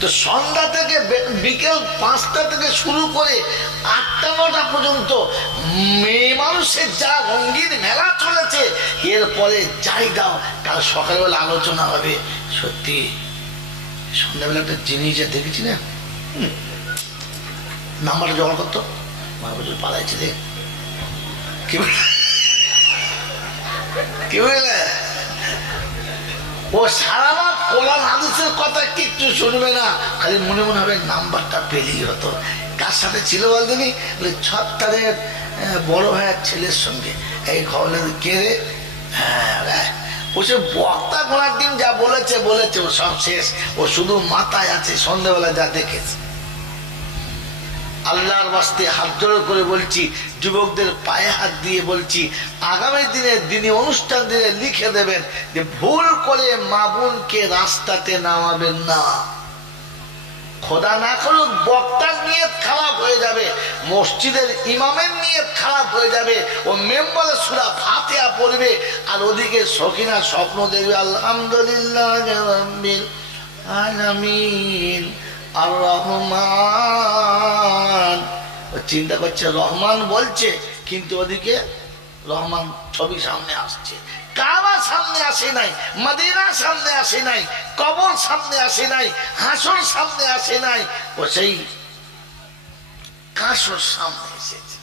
তো সন্ধ্যা থেকে বিকেল 5টা থেকে শুরু করে 8টা-9টা পর্যন্ত মেয়ে মানুষের যা রঙিন মেলা চলেছে, এরপরে যাই দাও কাল সকালবেলা আলোচনা হবে। সত্যি সন্ধ্যাবেলা একটা জিনিস যা দেখেছি না, নাম্বারটা জমা করতো মা বছর পালাইছে রে, কি বুঝলে? ও সারা রাত কোরআন হাদিসের কথা কিচ্ছু শুনবে না, খালি মনে মনে হবে নাম্বারটা পেলেই হতো। কার সাথে ছিল বলতেনি? ছত্তারের বড় ভাইয়ের ছেলের সঙ্গে। এই খবর কে রে? হ্যাঁ, ও সে বক্তা ঘোড়ার দিন যা বলেছে বলেছে, ও সব শেষ, ও শুধু মাথায় আছে সন্ধ্যাবেলা যা দেখেছে। আল্লাহর বাস্তে হাত জোড় করে বলছি, যুবকদের পায়ে হাত দিয়ে বলছি, আগামী দিনে দিনী অনুষ্ঠান দিনে লিখে দেবেন যে ভুল করে মা বোনকে রাস্তাতে নামাবেন না। খোদা না করুক বক্তার নিয়ত খারাপ হয়ে যাবে, মসজিদের ইমামের নিয়ত খারাপ হয়ে যাবে, ও মেম্বারে সূরা ফাতিহা পড়বে আর ওদিকে সকিনা স্বপ্ন দেখবে আলহামদুলিল্লাহ রাব্বিল আলামিন আর রহমান। চিন্তা করছে রহমান বলছে, কিন্তু ওদিকে রহমান ছবি সামনে আসছে। কাবা সামনে আসে নাই, মদিনা সামনে আসে নাই, কবর সামনে আসে নাই, হাসর সামনে আসে নাই, ও সেই কাসর সামনে এসেছে।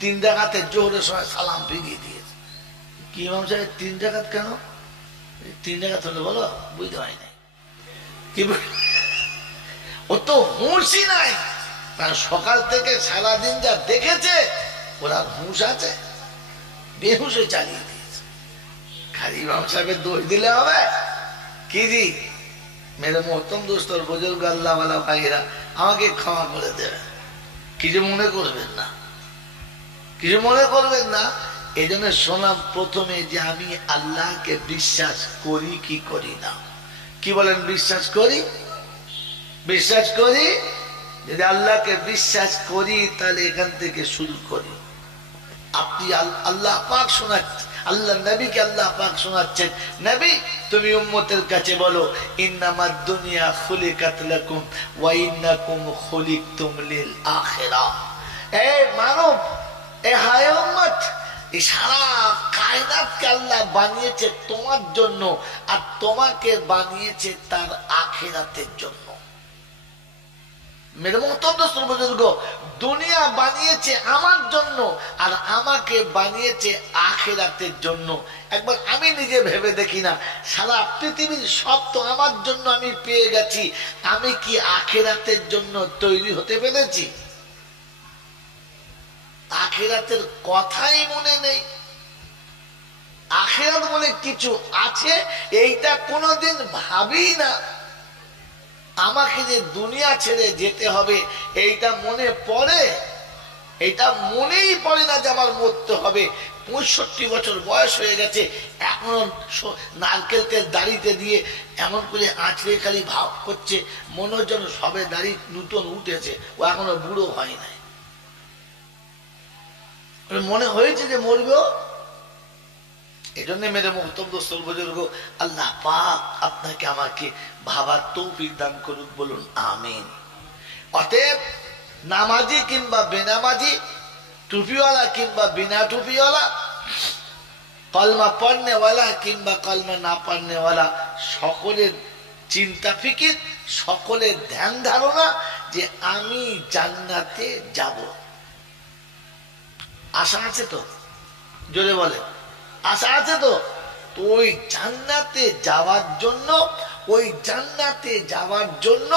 3 রাকাতে জোহরের সময় সালাম ফিরিয়ে দিয়েছে। কি ইমাম সাহেব 3 রাকাত কেন? 3 রাকাত হলে বলো, বুঝতে হয় নাই। কি ও তো হুঁশই নাই, কারণ সকাল থেকে সারাদিন যা দেখেছে ওরা হুঁশ আছে, বেহুশে চালিয়ে দিয়েছে। খালি ইমাম সাহেবের দোষ দিলে হবে কি? জি মেরে মোহতম দোস্তর বুজুর্গ আল্লাহওয়ালা ভাইরা, আমাকে ক্ষমা করে দেবে, কিছু মনে করবেন না, কিছু মনে করবেন না। এই জন্য শোনাম প্রথমে যে আমি আল্লাহকে বিশ্বাস করি কি করি না। কি বলেন? বিশ্বাস করি, বিশ্বাস করি। যদি আল্লাহকে বিশ্বাস করি তাহলে এখান থেকে শুরু করি। আপনি আল্লাহ পাক শোনাচ্ছেন, আল্লাহ নবীকে আল্লাহ পাক শোনাচ্ছেন, নবী তুমি উম্মতের কাছে বলো, ইন্নামাদ দুনিয়া খুলিকাত লাকুম ওয়া ইন্নাকুম খুলিকতুম লিল আখিরাহ। এই মানব, এ হায় উম্মত, এই সারা কায়নাতকে আল্লাহ বানিয়েছে তোমার জন্য, আর তোমাকে বানিয়েছে তার আখিরাতের জন্য। মেরে মোহতরম দোস্ত বুজুর্গ, দুনিয়া বানিয়েছে আমার জন্য আর আমাকে বানিয়েছে আখিরাতের জন্য। একবার আমি নিজে ভেবে দেখি না, সারা পৃথিবীর সব তো আমার জন্য আমি পেয়ে গেছি, আমি কি আখিরাতের জন্য তৈরি হতে পেরেছি? আখিরাতের কথাই মনে নেই। আখিরাত বলে কিছু আছে এইটা কোনোদিন ভাবি না। আমাকে যে দুনিয়া ছেড়ে যেতে হবে এইটা মনে পড়ে? এইটা মনেই পড়ে না যে আমার মরতে হবে। 65 বছর বয়স হয়ে গেছে, এখনো নারকেল তেল দাড়িতে দিয়ে এমন করে আঁচড়ে খালি ভাব করছে, মনে হচ্ছে সবে দাড়ি নতুন উঠেছে, ও এখনো বুড়ো হয় নাই। মনে হয়েছে যে মরবে। এই জন্য মেরে মোহতরম দোস্ত বুজুর্গ, আল্লাহ পাক আপনাকে আমাকে ভাবার তৌফিক দান করুক, বলুন আমিন। অতএব নামাজি কিংবা বেনামাজি, টুপিওয়ালা কিংবা বিনা টুপিওয়ালা, কলমা পড়নেওয়ালা কিংবা কলমা না পড়নেওয়ালা, সকলের চিন্তা ফিকির, সকলের ধ্যান ধারণা যে আমি জান্নাতে যাব। আশা আছে তো? জোরে বলে, আশা আছে তো? তো ওই জান্নাতে যাওয়ার জন্য, ওই জান্নাতে যাওয়ার জন্য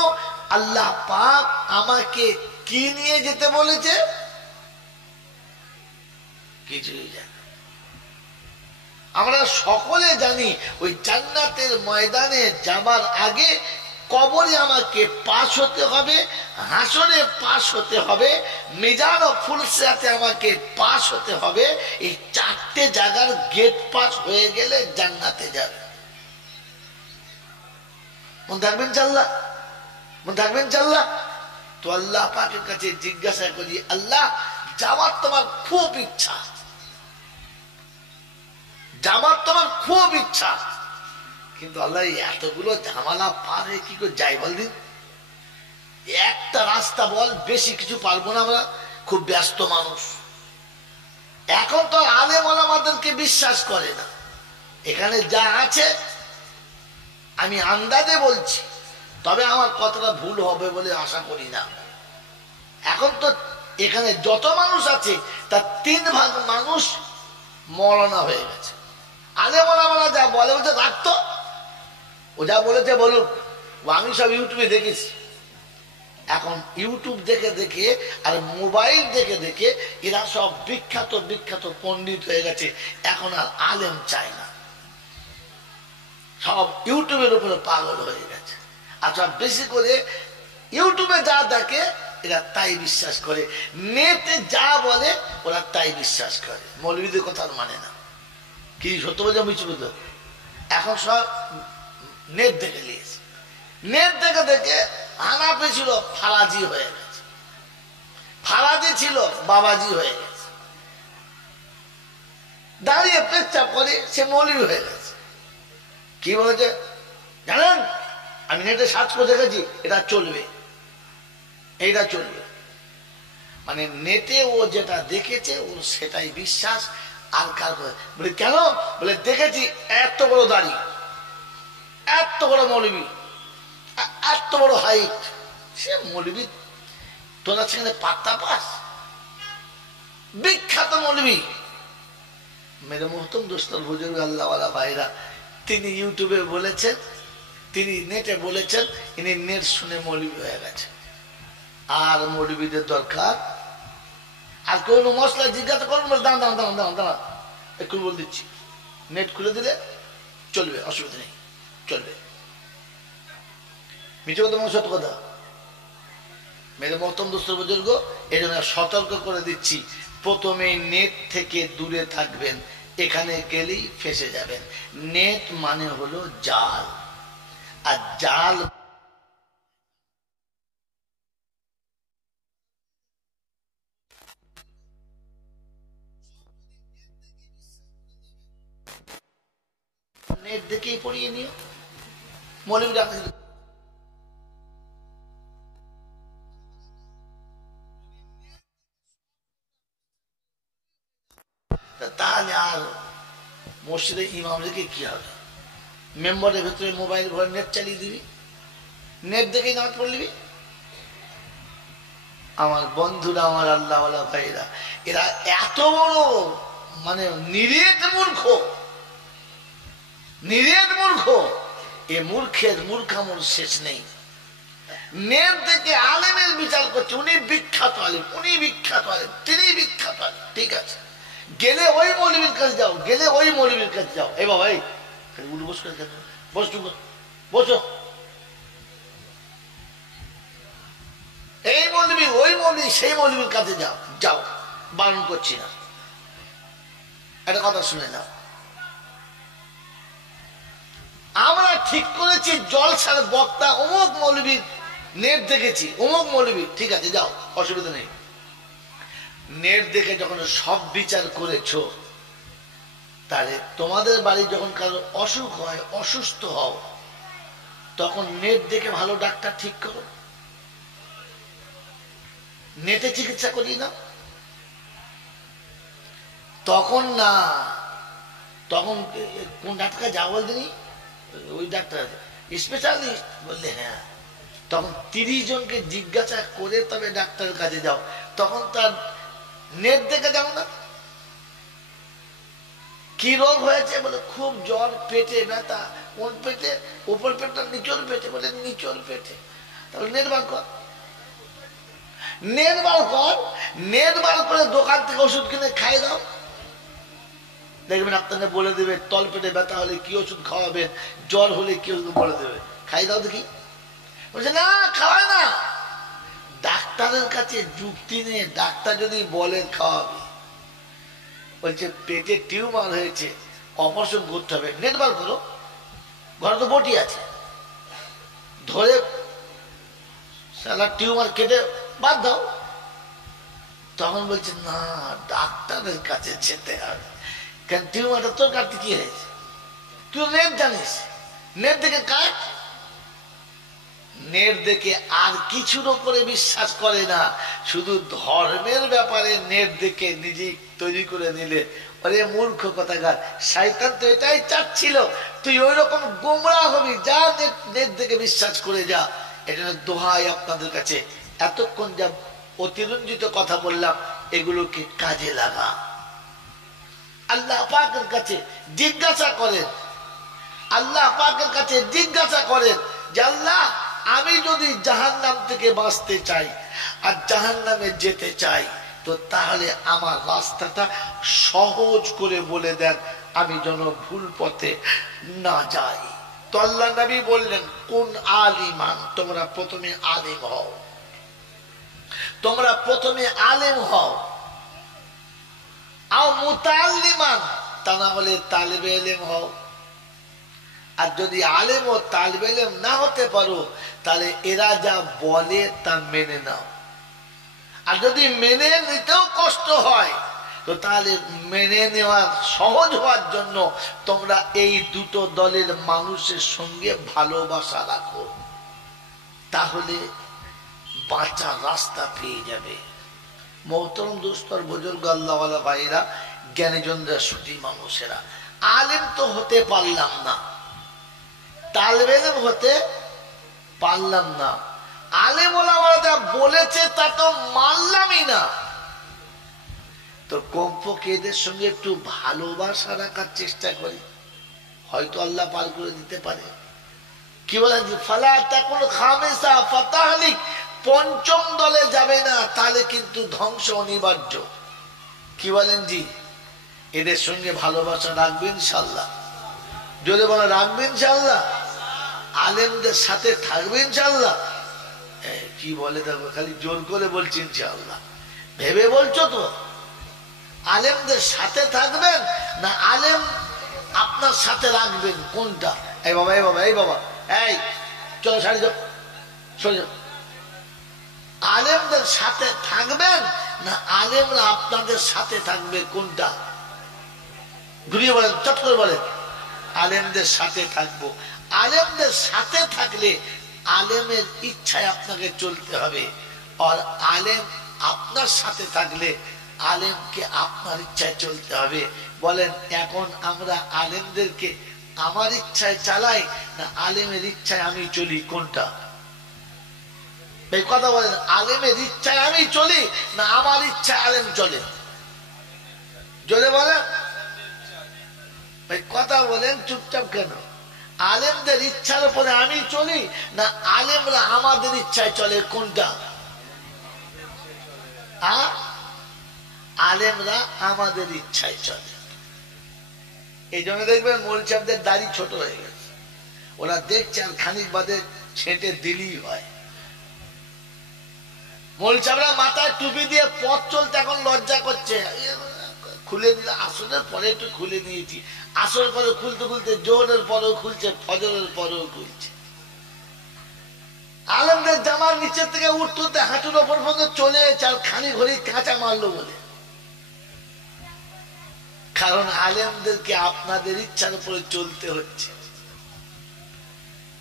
আল্লাহ পাক আমাকে কি নিয়ে যেতে বলেছে? কিছুই জানি। আমরা সকলে জানি ওই জান্নাতের ময়দানে যাবার আগে কবরে আমাকে পাশ হতে হবে, হাসরে পাশ হতে হবে, মিজান ও ফুলসিরাতে আমাকে পাশ হতে হবে। এই 4টে জায়গার গেট পাস হয়ে গেলে জান্নাতে যাবে। মন থাকবেন চাল্লা, মন থাকবেন চাল্লা। তো আল্লাহ পাকের কাছে জিজ্ঞাসা করি, আল্লাহ যাওয়ার তোমার খুব ইচ্ছা, যাওয়ার তোমার খুব ইচ্ছা, কিন্তু আল্লাহ এতগুলো ঝামেলা পার হয়ে কি করে যাই বল দিন? একটা রাস্তা বল, বেশি কিছু পারবো না, আমরা খুব ব্যস্ত মানুষ। এখন তো আলেম ওলামাদেরকে বিশ্বাস করে না। এখানে যা আছে আমি আন্দাজে বলছি, তবে আমার কথাটা ভুল হবে বলে আশা করি না। এখন তো এখানে যত মানুষ আছে তার 3 ভাগ মানুষ মরনা হয়ে গেছে। আলেম ওলামারা যা বলে বলছে রাখতো, ও যা বলেছে বলুক, আমি সব ইউটিউবে দেখেছি। এখন ইউটিউব দেখে দেখে আর মোবাইল দেখে দেখে এরা সব বিখ্যাত বিখ্যাত পণ্ডিত হয়ে গেছে। এখন আর আলেম চায় না, সব ইউটিউবের উপরে পাগল হয়ে গেছে। আচ্ছা, বেশি করে ইউটিউবে যা দেখে এরা তাই বিশ্বাস করে, নেটে যা বলে ওরা তাই বিশ্বাস করে। মৌলবীদের কথা মানে না। কি সত্য বলছে মিছু বলতে? এখন সব নেট দেখে নিয়েছে। নেট দেখে দেখে হানাফি ছিল ফালাজি হয়ে গেছে, ফালাজি ছিল বাবাজি হয়ে গেছে, দাঁড়িয়ে পেচ্ছাপ করে সে মৌলবী হয়ে গেছে। কি বলেছে জানেন? আমি নেটে সার্চ করে দেখেছি, এটা চলবে, এইটা চলবে। মানে নেটে ও যেটা দেখেছে ও সেটাই বিশ্বাস। আর কার বলে কেন? বলে দেখেছি এত বড় দাড়ি, এত বড় মৌলবী, এত বড় হাইট, সে মৌলবী তোরা সেখানে পাত্তা পাস? বিখ্যাত মৌলবী মেরে মোহতম দোস্তর বুজুর্গ আল্লাহওয়ালা ভাইরা, তিনি ইউটিউবে বলেছেন, তিনি নেটে বলেছেন, ইনি নেট শুনে মৌলবী হয়ে গেছে। আর মৌলবীদের দরকার আর কোনো মশলা জিজ্ঞাসা করুন, দাঁড়ান দাঁড়ান দাঁড়ান দাঁড়ান দাঁড়ান একটু বলে দিচ্ছি, নেট খুলে দিলে চলবে, অসুবিধা নেই, চলবে। মিছে কথা মনে সত্য কথা। মেরে মহতম দোস্ত বুজুর্গ, এই জন্য সতর্ক করে দিচ্ছি, প্রথমে নেট থেকে দূরে থাকবেন, এখানে গেলেই ফেসে যাবেন। নেট মানে হলো জাল, আর জাল নেট দেখেই পড়িয়ে নিও। মৌলবী ডাক্তার তাহলে আর মসজিদে ইমাম রেখে কি হবে? মেম্বারের ভেতরে মোবাইল ঘরে নেট চালিয়ে দিবি, নেট দেখেই নামাজ পড়লিবি। আমার বন্ধুরা, আমার আল্লাহওয়ালা ভাইরা, এরা এত বড় মানে নিরেট মূর্খ, নিরেট মূর্খ। এ মূর্খের মূর্খামুর শেষ নেই। নেট দেখে আলেমের বিচার করছে, উনি বিখ্যাত আলেম, উনি বিখ্যাত আলেম, তিনি বিখ্যাত আলেম, ঠিক আছে। গেলে ওই মৌলবীর কাছে যাও, গেলে ওই মৌলবীর কাছে যাও। এই বাবা, এই উঠে বস করে কেন? বসো বসো, এই মৌলবী ওই মৌলবী সেই মৌলবীর কাছে যাও, যাও, বারণ করছি না। একটা কথা শুনে নাও, আমরা ঠিক করেছি জলসার বক্তা অমুক মৌলবীর নেট দেখেছি, অমুক মৌলবী, ঠিক আছে যাও, অসুবিধা নেই। নেট দেখে যখন সব বিচার করেছো, তাহলে তোমাদের বাড়ি যখন কারো অসুখ হয়, অসুস্থ হও, তখন নেট দেখে ভালো ডাক্তার ঠিক করো, নেটে চিকিৎসা করি না। তখন না, তখন কোন ডাক্তার যাও বলতেনি, ওই ডাক্তার স্পেশালিস্ট বললে হ্যাঁ, তখন 30 জনকে জিজ্ঞাসা করে তবে ডাক্তারের কাছে যাও। তখন তার নেট দেখে যাও না। কি রোগ হয়েছে? বলে খুব জ্বর, পেটে ব্যথা। কোন পেটে? উপর পেটটা নিচল পেটে? বলে নিচল পেটে। তাহলে নেট বার কর, নেট বার কর, নেট বার করে দোকান থেকে ওষুধ কিনে খাই দাও, দেখবেন আপনাকে বলে দেবে তল পেটে ব্যথা হলে কি ওষুধ খাওয়াবেন, জ্বর হলে কি ওষুধ বলে দেবে, খাই দাও দেখি। বলছে না, খাওয়ায় না। ডাক্তারের কাছে যুক্তি নিয়ে ডাক্তার যদি বলে খাওয়াবে, বলছে পেটে টিউমার হয়েছে, অপারেশন করতে হবে, নেট বার করো, ঘরে তো বটি আছে, ধরে সালা টিউমার কেটে বাদ দাও। তখন বলছে না, ডাক্তারের কাছে যেতে হবে। কেন? টিউমারটা তোর কাটতে কি হয়েছে? তুই নেট জানিস, নেট দেখে কাট, নেট দেখে আর কিছুর উপরে বিশ্বাস করে না, শুধু ধর্মের ব্যাপারে নেট দেখে নিজে তৈরি করে নিলে। আরে মূর্খ কথাকার, শয়তান তো এটাই চাচ্ছিল তুই ওই রকম গোমরা হবি, যা নেট দেখে বিশ্বাস করে যা। এটা দোহাই আপনাদের কাছে, এতক্ষণ যা অতিরঞ্জিত কথা বললাম এগুলোকে কাজে লাগা। আল্লাহ পাকের কাছে জিজ্ঞাসা করেন, আল্লাহ পাকের কাছে জিজ্ঞাসা করেন যে আল্লাহ আমি যদি জাহান্নাম থেকে বাঁচতে চাই আর জাহান্নামে যেতে চাই, তো তাহলে আমার রাস্তাটা সহজ করে বলে দেন, আমি যেন ভুল পথে না যাই। তো আল্লাহ নবী বললেন, কোন আলিমান, তোমরা প্রথমে আলিম হও, তোমরা প্রথমে আলেম হও। আও মুতাআল্লিমান, তা না হলে তালিবে ইলম হও। আর যদি আলেম ও তালিবে ইলম না হতে পারো, তাহলে এরা যা বলে তা মেনে নাও। আর যদি মেনে নিতেও কষ্ট হয়, তো তাহলে মেনে নেওয়া সহজ হওয়ার জন্য তোমরা এই দুটো দলের মানুষের সঙ্গে ভালোবাসা রাখো, তাহলে বাঁচার রাস্তা পেয়ে যাবে। মোহতরম দোস্তর বুজুর্গ আল্লাহওয়ালা ভাইরা, জ্ঞানীজনরা, সুধী মানুষেরা, আলেম তো হতে পারলাম না, তালিবে ইলম হতে পারলাম না, আলেম ওলামারা যা বলেছে তা তো মানলামই না, তো কমপক্ষে এদের সঙ্গে একটু ভালোবাসা রাখার চেষ্টা করি, হয়তো আল্লাহ পার করে দিতে পারে। কি বলেন, ফালা তাকুন খামিসা ফাতাহলিক, পঞ্চম দলে যাবে না, তাহলে কিন্তু ধ্বংস অনিবার্য। কি বলেন জি? এদের সঙ্গে ভালোবাসা রাখবেন ইনশাআল্লাহ, জোরে বলা রাখবেন ইনশাআল্লাহ, আলেমদের সাথে থাকবেন ইনশাআল্লাহ। কি বলে দেখো, খালি জোর করে বলছি ইনশাআল্লাহ, ভেবে বলছো তো? আলেমদের সাথে থাকবেন না আলেম আপনার সাথে রাখবেন, কোনটা? এই বাবা, এই বাবা, এই বাবা, এই চলো সারি যাও, সরে যাও। আলেমদের সাথে থাকবেন না আলেমরা আপনাদের সাথে থাকবে, কোনটা? ঘুরিয়ে বলেন, চট করে বলেন। আলেমদের সাথে থাকবো। আলেমদের সাথে থাকলে আলেমের ইচ্ছায় আপনাকে চলতে হবে, আর আলেম আপনার সাথে থাকলে আলেমকে আপনার ইচ্ছায় চলতে হবে। বলেন, এখন আমরা আলেমদেরকে আমার ইচ্ছায় চালাই না আলেমের ইচ্ছায় আমি চলি, কোনটা? এই কথা বলেন, আলেমের ইচ্ছায় আমি চলি না আমার ইচ্ছায় আলেম চলে? জোরে বলেন, কথা বলেন, চুপচাপ কেন? আলেমদের ইচ্ছার উপরে আমি চলি না আলেমরা আমাদের ইচ্ছায় চলে, কোনটা? আলেমরা আমাদের ইচ্ছায় চলে। এই জন্য দেখবেন মৌলচাপদের দাড়ি ছোট হয়ে গেছে, ওরা দেখছে আর খানিক বাদে ছেঁটে দিলেই হয়। মৌলচাপরা মাথায় টুপি দিয়ে পথ চলতে এখন লজ্জা করছে, খুলে দিলে আসরের পরে একটু খুলে নিয়েছি, আসর পরে খুলতে খুলতে জোহরের পরেও খুলছে, ফজরের পরেও খুলছে। আলেমদের জামার নিচের থেকে উঠতে হাঁটুর ওপর পর্যন্ত চলে এসেছে, আর খানি ঘড়ি কাঁচা মারলো বলে। কারণ আলেমদেরকে আপনাদের ইচ্ছার উপরে চলতে হচ্ছে।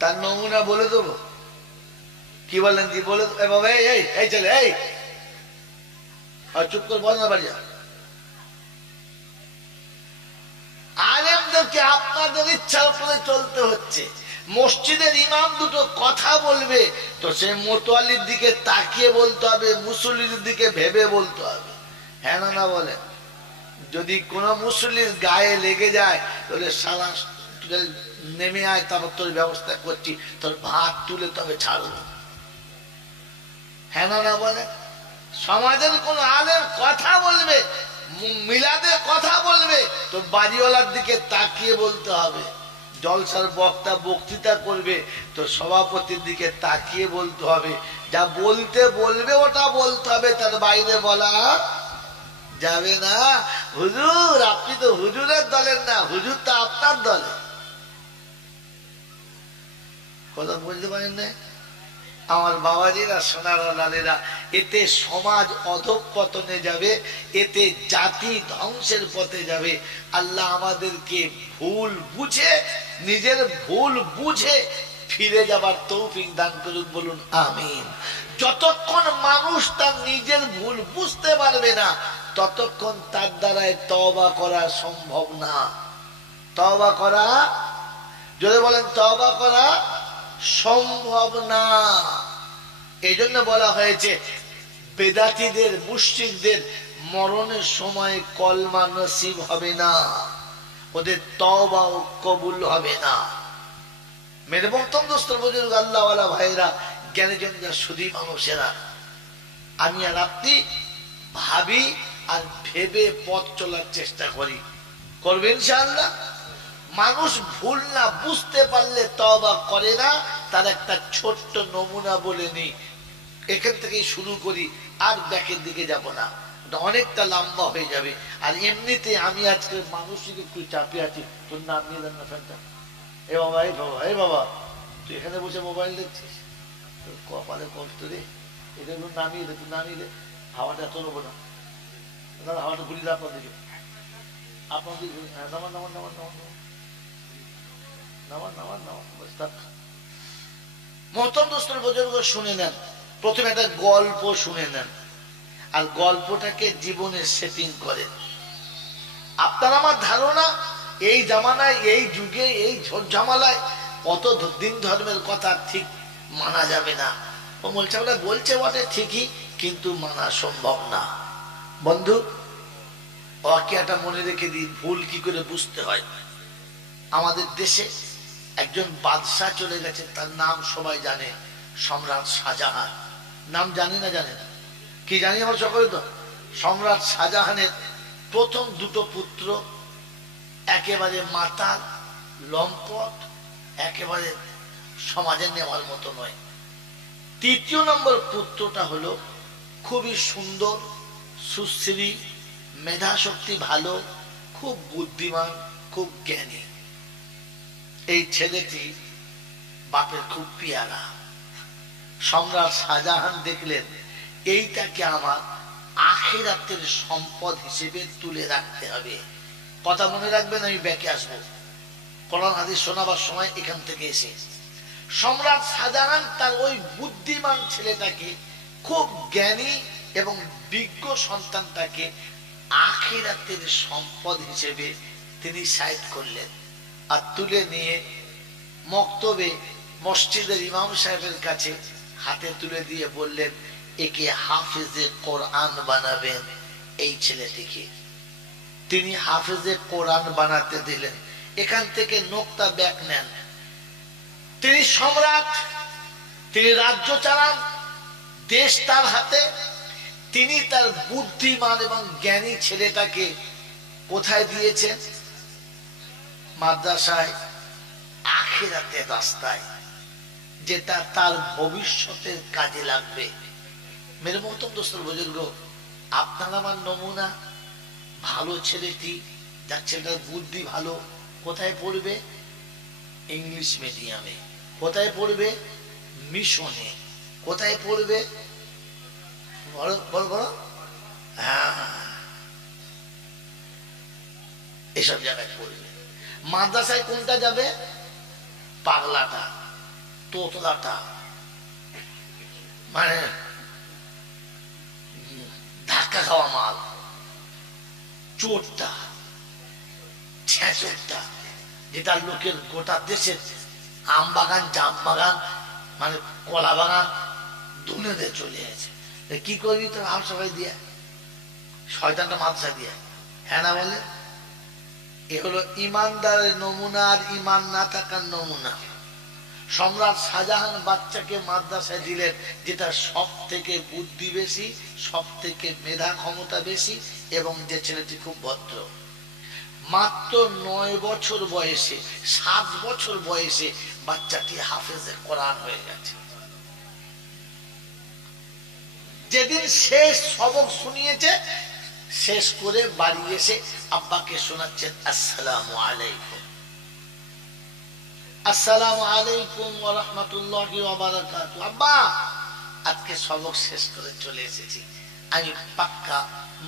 তার নমুনা বলে দেবো, কি বলেন জি? বলে বাবা, এই চলে, এই চুপ করে বল না, বাড়ি যা। আলেমদেরকে আপনাদের ইচ্ছার উপরে চলতে হচ্ছে। মসজিদের ইমাম দুটো কথা বলবে, তো সে মোতোয়ালির দিকে তাকিয়ে বলতে হবে, মুসল্লির দিকে ভেবে বলতে হবে, হ্যাঁ না বলেন? যদি কোন মুসল্লির গায়ে লেগে যায়, তাহলে সালা নেমে আয়, তারপর তোর ব্যবস্থা করছি, তোর ভাত তুলে তবে ছাড়বো, হ্যাঁ না বলেন? সমাজের কোন আলেম কথা বলবে, মিলাদে কথা বলবে, তো বাড়িওয়ালার দিকে তাকিয়ে বলতে হবে। জলসার বক্তা বক্তৃতা করবে, তো সভাপতির দিকে তাকিয়ে বলতে হবে। যা বলতে বলবে ওটা বলতে হবে, তার বাইরে বলা যাবে না। হুজুর, আপনি তো হুজুরের দলের না, হুজুর তো আপনার দলে। কথা বলতে পারেন না আমার বাবাজিরা, সোনারা, লালেরা? এতে সমাজ অধঃপতনে যাবে, এতে জাতি ধ্বংসের পথে যাবে। আল্লাহ আমাদেরকে ভুল বুঝে, নিজের ভুল বুঝে ফিরে যাবার তৌফিক দান করুক, বলুন আমিন। যতক্ষণ মানুষ তার নিজের ভুল বুঝতে পারবে না ততক্ষণ তার দ্বারায় তওবা করা সম্ভব না। তওবা করা, যদি বলেন তওবা করা সম্ভব না। এই জন্য বলা হয়েছে বেদাতীদের মুশরিকদের মরণের সময় কলমা নসিব হবে না, ওদের তওবাও কবুল হবে না। মেরে মোহতরম দোস্ত বুজুর্গ আল্লাহওয়ালা ভাইরা, জ্ঞানীজন সুধী মানুষেরা, আমি আর আপনি ভাবি আর ভেবে পথ চলার চেষ্টা করি, করবেন ইনশাআল্লাহ। মানুষ ভুল না বুঝতে পারলে তওবা করে না, তার একটা ছোট্ট নমুনা বলে নেই, এখান থেকেই শুরু করি, আর ব্যাকের দিকে যাব না, অনেকটা লম্বা হয়ে যাবে। আর এমনিতে আমি আজকে মানসিক একটু চাপে আছি। তোর নাম নিয়ে দেন না ফ্যানটা। এ বাবা, এই বাবা, এই বাবা, তুই এখানে বসে মোবাইল দেখছিস, তোর কপালে কষ্ট রে, এটা নামিয়ে দে, তুই নামিয়ে দে, হাওয়াটা এত নেবো না, হাওয়াটা ঘুরিয়ে আপনার দিকে, আপনার দিকে নামান নামান নামান নামান নামান নামান নামান বস থাক। মোহতরম দোস্তের বুজুর্গ শুনে নেন, প্রথমে একটা গল্প শুনে নেন, আর গল্পটাকে জীবনে সেটিং করেন। আপনার আমার ধারণা এই জামানায়, এই যুগে, এই ঝড়ঝামালায় কত দিন ধর্মের কথা ঠিক মানা যাবে না। ও মোলচাওয়ালা বলছে বটে ঠিকই, কিন্তু মানা সম্ভব না। বন্ধু, ওয়াকিয়াটা মনে রেখে দিই, ভুল কি করে বুঝতে হয়। আমাদের দেশে একজন বাদশাহ চলে গেছে, তার নাম সবাই জানে, সম্রাট শাহজাহান। নাম জানি না, জানেন কি জানি আমার সকলে তো। সম্রাট শাহজাহানের প্রথম দুটো পুত্র একেবারে মাতাল, লম্পট, একেবারে সমাজে নেওয়ার মতো নয়। তৃতীয় নম্বর পুত্রটা হলো খুবই সুন্দর, সুশ্রী, মেধা শক্তি ভালো, খুব বুদ্ধিমান, খুব জ্ঞানী। এই ছেলেটি বাপের খুব পিয়ারা। সম্রাট শাহজাহান দেখলেন এইটাকে আমার আখিরাতের সম্পদ হিসেবে তুলে রাখতে হবে। কথা মনে রাখবেন, আমি ব্যাকে আসবো, কোরআন হাদিস শোনাবার সময় এখান থেকে এসে। সম্রাট শাহজাহান তার ওই বুদ্ধিমান ছেলেটাকে, খুব জ্ঞানী এবং বিজ্ঞ সন্তানটাকে আখিরাতের সম্পদ হিসেবে তিনি সাইড করলেন, আর তুলে নিয়ে মক্তবে মসজিদের ইমাম সাহেবের কাছে হাতে তুলে দিয়ে বললেন, একে হাফেজে কোরআন বানাবেন এই ছেলেটিকে। তিনি হাফেজে কোরআন বানাতে দিলেন। এখান থেকে নোকতা ব্যাক নেন। তিনি সম্রাট, তিনি রাজ্য চালান, দেশ তার হাতে। তিনি তার বুদ্ধিমান এবং জ্ঞানী ছেলেটাকে কোথায় দিয়েছেন? মাদ্রাসায়, আখিরাতে রাস্তায়, যেটা তার ভবিষ্যতের কাজে লাগবে। মেরে মোহতরম দোস্ত বুজুর্গ, আপনার আমার নমুনা ভালো ছেলেটি, যার ছেলেটার বুদ্ধি ভালো, কোথায় পড়বে? ইংলিশ মিডিয়ামে। কোথায় পড়বে? মিশনে। কোথায় পড়বে? বড় বড় বড়, এসব জায়গায় পড়বে। মাদ্রাসায় কোনটা যাবে? পাগলাটা, তোতলাটা, মানে ধাক্কা খাওয়া মাল, চোরটা, ছেঁচরটা, যেটা লোকের গোটা দেশের আম বাগান, জাম বাগান, মানে কলা বাগান দুনিয়াতে চলে গেছে। কি করবি তোর আম সবাই দিয়ে? শয়তানটা মাদ্রাসা দিয়ে, হ্যাঁ না বলে? এ হলো ইমানদারের নমুনা আর ইমান না থাকার নমুনা। সম্রাট শাহজাহান বাচ্চাকে মাদ্রাসায় দিলেন, যেটা সব থেকে বুদ্ধি বেশি, সব থেকে মেধা ক্ষমতা বেশি, এবং যে ছেলেটি খুব ভদ্র। মাত্র 9 বছর বয়সে, 7 বছর বয়সে বাচ্চাটি হাফেজে কোরআন হয়ে গেছে। যেদিন শেষ সবক শুনিয়েছে, শেষ করে বাড়ি এসে আব্বাকে শোনাচ্ছেন, আসসালামু আলাইকুম, আসসালামু আলাইকুম ওয়া রাহমাতুল্লাহি ওয়া বারাকাতুহু। আব্বা, আজকে সবক শেষ করে চলে এসেছি, আমি পাক্কা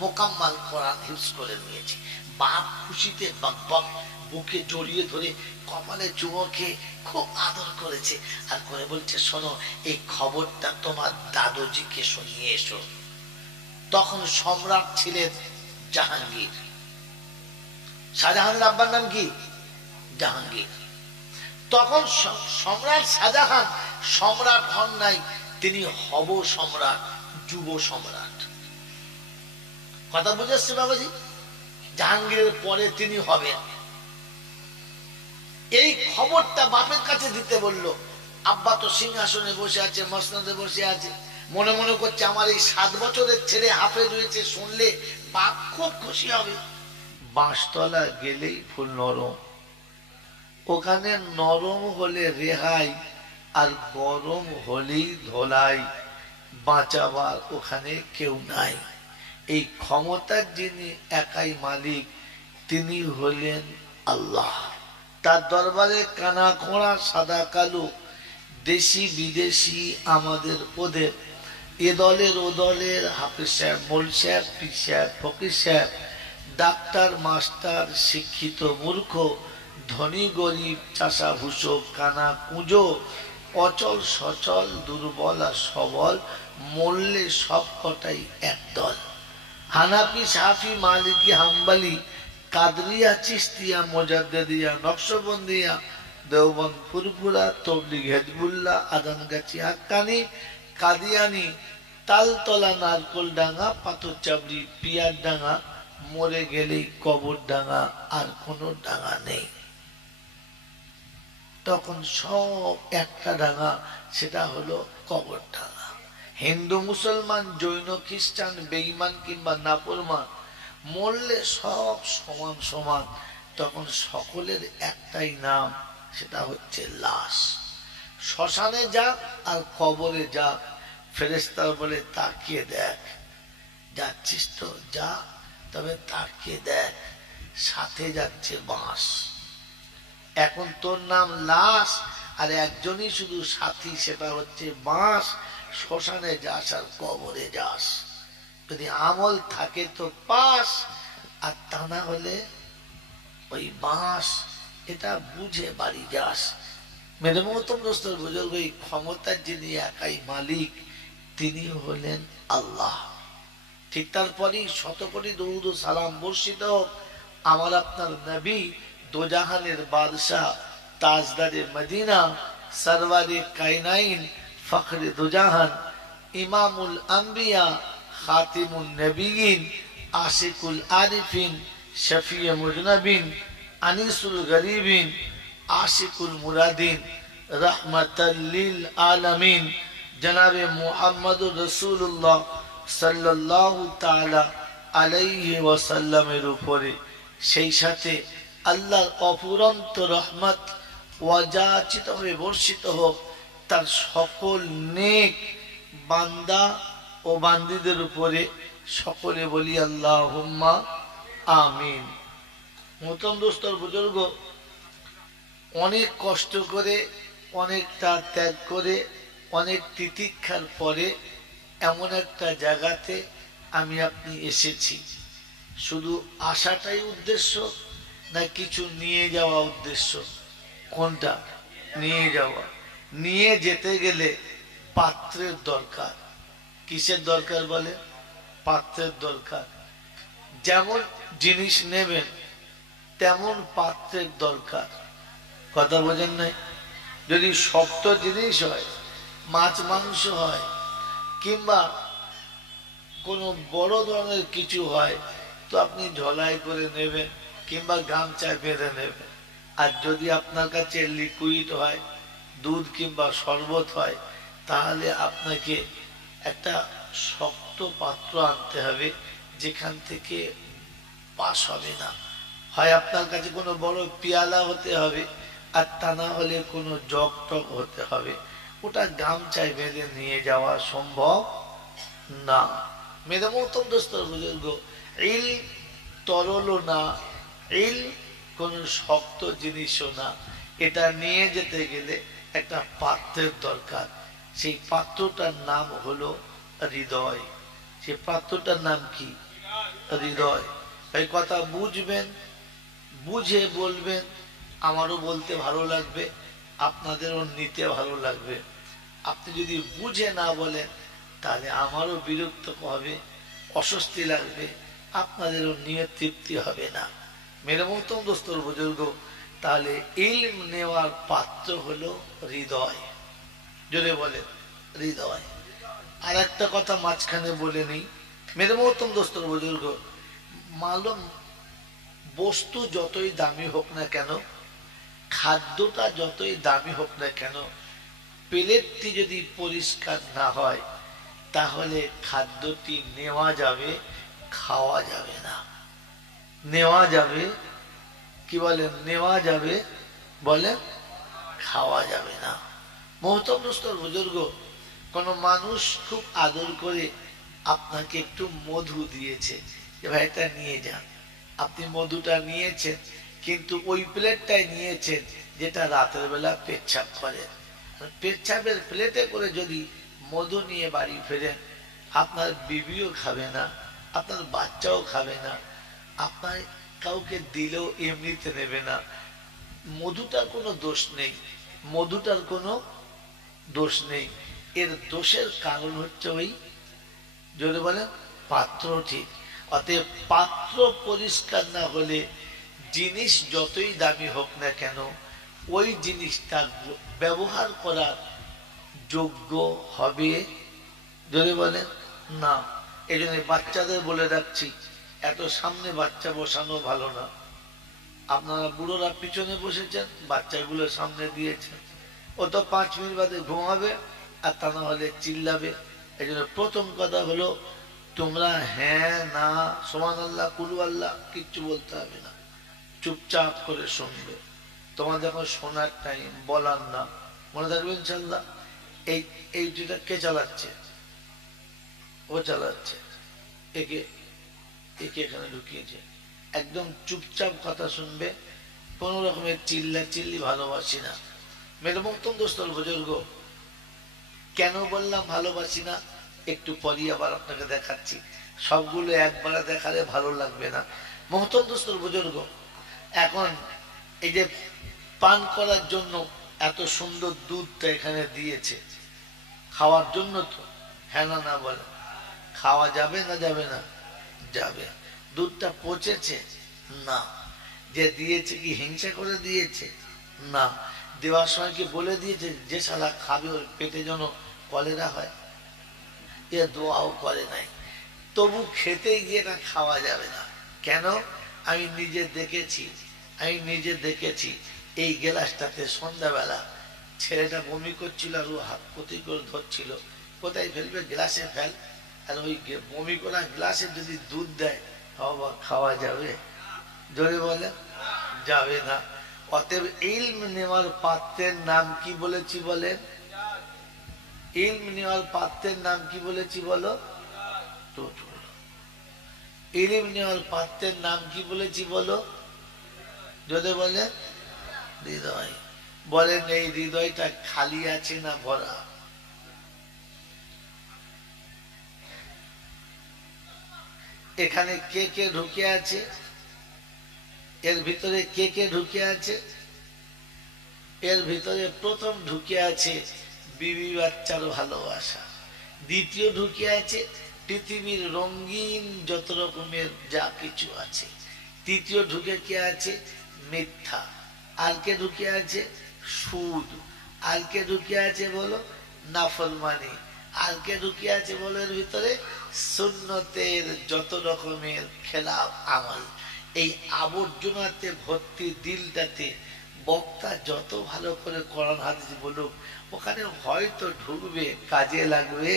মোকাম্মাল কোরআন হিফজ করে নিয়েছি। বাপ খুশিতে বকবক, বুকে জড়িয়ে ধরে কপালে চুমো খেয়ে খুব আদর করেছে, আর করে বলছে, শোনো এই খবরটা তোমার দাদুজিকে শুনিয়ে এসো। তখন সম্রাট ছিলেন জাহাঙ্গীর। শাহজাহানের আব্বার নাম কি? জাহাঙ্গীর। তখন সম্রাট শাহজাহান সম্রাট হন নাই, তিনি হব সম্রাট, যুব সম্রাট। কথা বুঝেছে বাবাজি? জাহাঙ্গীরের পরে তিনি হবেন। এই খবরটা বাপের কাছে দিতে বলল। আব্বা তো সিংহাসনে বসে আছে, মসনদে বসে আছে, মনে মনে করছে আমার এই 7 বছরের ছেলে হাফেজ হয়েছে, শুনলে বাপ খুব খুশি হবে। বাঁশতলা গেলেই ফুল নরম, ওখানে নরম হলে রেহাই, আর গরম হলেই ধোলাই, বাঁচাবার ওখানে কেউ নাই। এই ক্ষমতার যিনি একাই মালিক, তিনি হলেন আল্লাহ। তার দরবারে কানা খোঁড়া সাদা কালো, দেশি বিদেশি আমাদের ওদের, এ দলের ও দলের, হাফেজ সাহেব, মোল সাহেব, পীর সাহেব, ফকির সাহেব, ডাক্তার মাস্টার, শিক্ষিত মূর্খ, ধনী গরিব, চাষা ভুষো, কানা কুঁজো, অচল সচল, দুর্বল আর সবল, মরলে সব কটাই একদল। হানাফি, সাফি, মালিকি, হাম্বালি, কাদরিয়া, চিস্তিয়া, মোজাদ্দেদিয়া, নকশবন্দিয়া, দেওবন্দ, ফুরফুরা, তবলিগ, হেজবুল্লাহ, আদানগাছি, হাক্কানি, কাদিয়ানি, তালতলা, নারকোল ডাঙ্গা, পাথর চাবড়ি, পিয়ার ডাঙ্গা, মরে গেলেই কবর ডাঙ্গা, আর কোনো ডাঙ্গা নেই। তখন সব একটা ডাঙ্গা, সেটা হলো কবর ডাঙ্গা। হিন্দু, মুসলমান, জৈন, খ্রিস্টান, বেঈমান কিংবা নাফরমান, মরলে সব সমান সমান। তখন সকলের একটাই নাম, সেটা হচ্ছে লাশ। শ্মশানে যাক আর কবরে যাক, ফেরেশতারা বলে তাকিয়ে দেখ, যাচ্ছিস তো যা, তবে তাকিয়ে দেখ, সাথে যাচ্ছে বাঁশ। এখন তোর নাম লাশ, আর একজনই শুধু সাথী, সেটা হচ্ছে বাঁশ। শ্মশানে যাস আর কবরে যাস, যদি আমল থাকে তো পাস, আর তা না হলে ওই বাঁশ, এটা বুঝে বাড়ি যাস। মেরে মহতম দোস্তর বুজুর্গ, এই ক্ষমতার যিনি একাই মালিক, তিনি হলেন আল্লাহ। ঠিক তারপরই শত কোটি দরুদ ও সালাম বর্ষিত হোক আমার আপনার নবী, দোজাহানের বাদশাহ, তাজদারে মদিনা, সরওয়ারে কায়নাইন, ফখরে দোজাহান, ইমামুল আম্বিয়া, খাতিমুন নবিয়িন, আশিকুল আরিফিন, শফিয়ে মুজনবিন, আনিসুল গরিবিন, আশিকুল মুরাদিন, রহমাতাল লিল আলামিন, জনাবে মুহাম্মদুর রাসূলুল্লাহ সাল্লাল্লাহু তাআলা আলাইহি ওয়াসাল্লামের উপরে, সেই সাথে আল্লাহর অফুরন্ত রহমত ওয়াজাচিত হয়ে বর্ষিত হোক তার সকল নেক বান্দা ও বান্দীদের উপরে। সকলে বলি আল্লাহুম্মা আমিন। মোহতরম দোস্তর বুজুর্গ, অনেক কষ্ট করে, অনেকটা ত্যাগ করে, অনেক তিতিক্ষার পরে এমন একটা জায়গাতে আমি আপনি এসেছি। শুধু আসাটাই উদ্দেশ্য, না কিছু নিয়ে যাওয়া উদ্দেশ্য? কোনটা? নিয়ে যাওয়া। নিয়ে যেতে গেলে পাত্রের দরকার। কিসের দরকার বলে? পাত্রের দরকার। যেমন জিনিস নেবেন তেমন পাত্রের দরকার। কথা বোঝেন নাই? যদি শক্ত জিনিস হয়, মাছ মাংস হয়, কিংবা কোনো বড় ধরনের কিছু হয়, তো আপনি ঝোলাই করে নেবেন কিংবা গামছায় বেঁধে নেবেন। আর যদি আপনার কাছে লিকুইড হয়, দুধ কিংবা শরবত হয়, তাহলে আপনাকে একটা শক্ত পাত্র আনতে হবে, যেখান থেকে পাস হবে না। হয় আপনার কাছে কোনো বড় পিয়ালা হতে হবে, আর তা না হলে কোনো জগ টগ হতে হবে। ওটা গামছায় বেঁধে নিয়ে যাওয়া সম্ভব না। মেরে মহতম দোস্তর বুজুর্গ, ইল তরলও না, ইল কোনো শক্ত জিনিসও না। এটা নিয়ে যেতে গেলে একটা পাত্রের দরকার। সেই পাত্রটার নাম হলো হৃদয়। সেই পাত্রটার নাম কি? হৃদয়। এই কথা বুঝবেন, বুঝে বলবেন, আমারও বলতে ভালো লাগবে, আপনাদেরও নিতে ভালো লাগবে। আপনি যদি বুঝে না বলেন তাহলে আমারও বিরক্ত হবে, অস্বস্তি লাগবে, আপনাদেরও নিয়ে তৃপ্তি হবে না। মেরে মহতরম দোস্তর বুজুর্গ, তাহলে ইলম নেওয়ার পাত্র হলো হৃদয়। জোরে বলেন হৃদয়। আর একটা কথা মাঝখানে বলে নেই, মেরে মহতরম দোস্তর বুজুর্গ, মালুম বস্তু যতই দামি হোক না কেন, খাদ্যটা যতই দামি হোক না কেন, প্লেটটি যদি পরিষ্কার না হয় তাহলে খাদ্যটি নেওয়া যাবে, খাওয়া যাবে না। নেওয়া যাবে, কি বলেন, নেওয়া যাবে, বলেন খাওয়া যাবে না। মহতরম দোস্তর বুজুর্গ, কোন মানুষ খুব আদর করে আপনাকে একটু মধু দিয়েছে, যে ভাই এটা নিয়ে যান। আপনি মধুটা নিয়েছেন, কিন্তু ওই প্লেটটাই নিয়েছেন যেটা রাতের বেলা পেচ্ছাপ করে। পেচ্ছাপের প্লেটে করে যদি মধু নিয়ে বাড়ি ফেরেন, আপনার বিবিও খাবে না, আপনার বাচ্চাও খাবে না, আপনার কাউকে দিলেও এমনিতে নেবে না। মধুটার কোনো দোষ নেই, মধুটার কোনো দোষ নেই। এর দোষের কারণ হচ্ছে ওই, যদি বলেন পাত্র ঠিক। অতএব পাত্র পরিষ্কার না হলে জিনিস যতই দামি হোক না কেন, ওই জিনিসটা ব্যবহার করার যোগ্য হবে, যদি বলেন না। এই জন্য বাচ্চাদের বলে রাখছি, এত সামনে বাচ্চা বসানো ভালো না। আপনারা বুড়োরা পিছনে বসেছেন, বাচ্চাগুলো সামনে দিয়েছেন, ও তো 5 মিনিট বাদে ঘুমাবে, আর তা না হলে চিল্লাবে। এই জন্য প্রথম কথা হলো, তোমরা হ্যাঁ না সুবহানাল্লাহ কুলু আল্লাহ কিচ্ছু বলতে হবে না, চুপচাপ করে শুনবে। তোমার যখন শোনার টাইম, বলার না। মনে থাকবে ইনশাল্লাহ। এই এই দুটা কে চালাচ্ছে? ও চালাচ্ছে। একে একে এখানে ঢুকিয়েছে। একদম চুপচাপ কথা শুনবে, কোন রকমের চিল্লা চিল্লি ভালোবাসি না। মেরে মহতরম দোস্তর বুজুর্গ, কেন বললাম ভালোবাসি না একটু পরই আবার আপনাকে দেখাচ্ছি। সবগুলো একবারে দেখালে ভালো লাগবে না। মহতরম দোস্তর বুজুর্গ, এখন এই যে পান করার জন্য এত সুন্দর দুধটা এখানে দিয়েছে, খাওয়ার জন্য তো, হ্যাঁ না না বলে, খাওয়া যাবে না যাবে না? যাবে। দুধটা পচেছে না। যে দিয়েছে কি হিংসা করে দিয়েছে? না। দেওয়ার সময় কি বলে দিয়েছে যে শালা খাবে ওর পেটে যেন কলেরা হয়? এ দোয়াও করে নাই। তবু খেতে গিয়ে না খাওয়া যাবে না। কেন? আমি নিজে দেখেছি, আমি নিজে দেখেছি। এই গ্লাসটাতে সন্ধ্যাবেলা ছেলেটা বমি করছিল, আর ও হাত পতি করে ধরছিল, কোথায় ফেলবে? গ্লাসে ফেল। আর ওই বমি করা গ্লাসে যদি দুধ দেয়, খাওয়া যাবে? জোরে বলে যাবে না। অতএব ইলম নেওয়ার পাত্রের নাম কি বলেছি বলেন? ইলম নেওয়ার পাত্রের নাম কি বলেছি বলো? ইলম নেওয়ার পাত্রের নাম কি বলেছি বলো? যদি বলে হৃদয়। বলেন এই হৃদয়টা খালি আছে না ভরা? এখানে কে কে ঢুকে আছে? এর ভিতরে কে কে ঢুকে আছে? এর ভিতরে প্রথম ঢুকে আছে বিবি বাচ্চার ভালোবাসা। দ্বিতীয় ঢুকে আছে পৃথিবীর রঙিন যত রকমের যা কিছু আছে। তৃতীয় ঢুকে কে আছে? মিথ্যা। আর কে ঢুকে আছে? সুদ। আর কে ঢুকে আছে বলো? নাফরমানি। আর কে ঢুকে আছে বলো এর ভিতরে? সুন্নতের যত রকমের খেলাফ আমল। এই আবর্জনাতে ভর্তি দিলটাতে বক্তা যত ভালো করে কোরআন হাদিস বলুক, ওখানে হয়তো ঢুকবে, কাজে লাগবে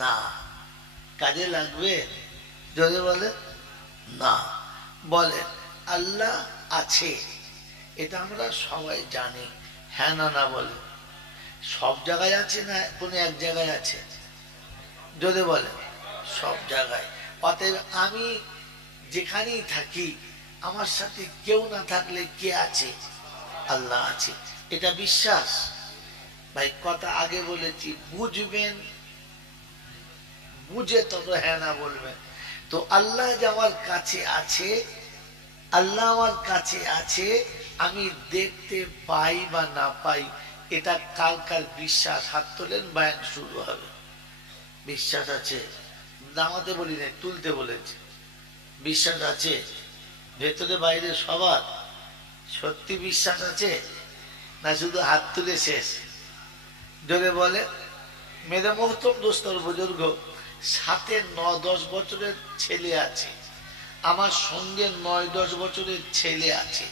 না। কাজে লাগবে? যদি বলে না। বলেন আল্লাহ আছে, এটা আমরা সবাই জানি, হ্যাঁ না না বলে? সব জায়গায় আছে না কোন এক জায়গায় আছে? যদি বলে সব জায়গায়। অতএব আমি যেখানেই থাকি, আমার সাথে কেউ না থাকলে কে আছে? আল্লাহ আছে। এটা বিশ্বাস। ভাই কথা আগে বলেছি, বুঝবেন, বুঝে তবে হ্যাঁ না বলবেন। তো আল্লাহ যে আমার কাছে আছে, আল্লাহ আমার কাছে আছে, আমি দেখতে পাই বা না পাই, এটা কার কার বিশ্বাস? হাত তোলেন, বয়ান শুরু হবে। বিশ্বাস আছে? নামাতে বলি নাই, তুলতে বলেছে। বিশ্বাস আছে ভেতরে বাইরে সবার? সত্যি বিশ্বাস আছে না শুধু হাত তুলে শেষ? জোরে বলে। মেরে মোহতম দোস্তর বুজুর্গ, সাথে 9-10 বছরের ছেলে আছে, আমার সঙ্গে 9-10 বছরের ছেলে আছে,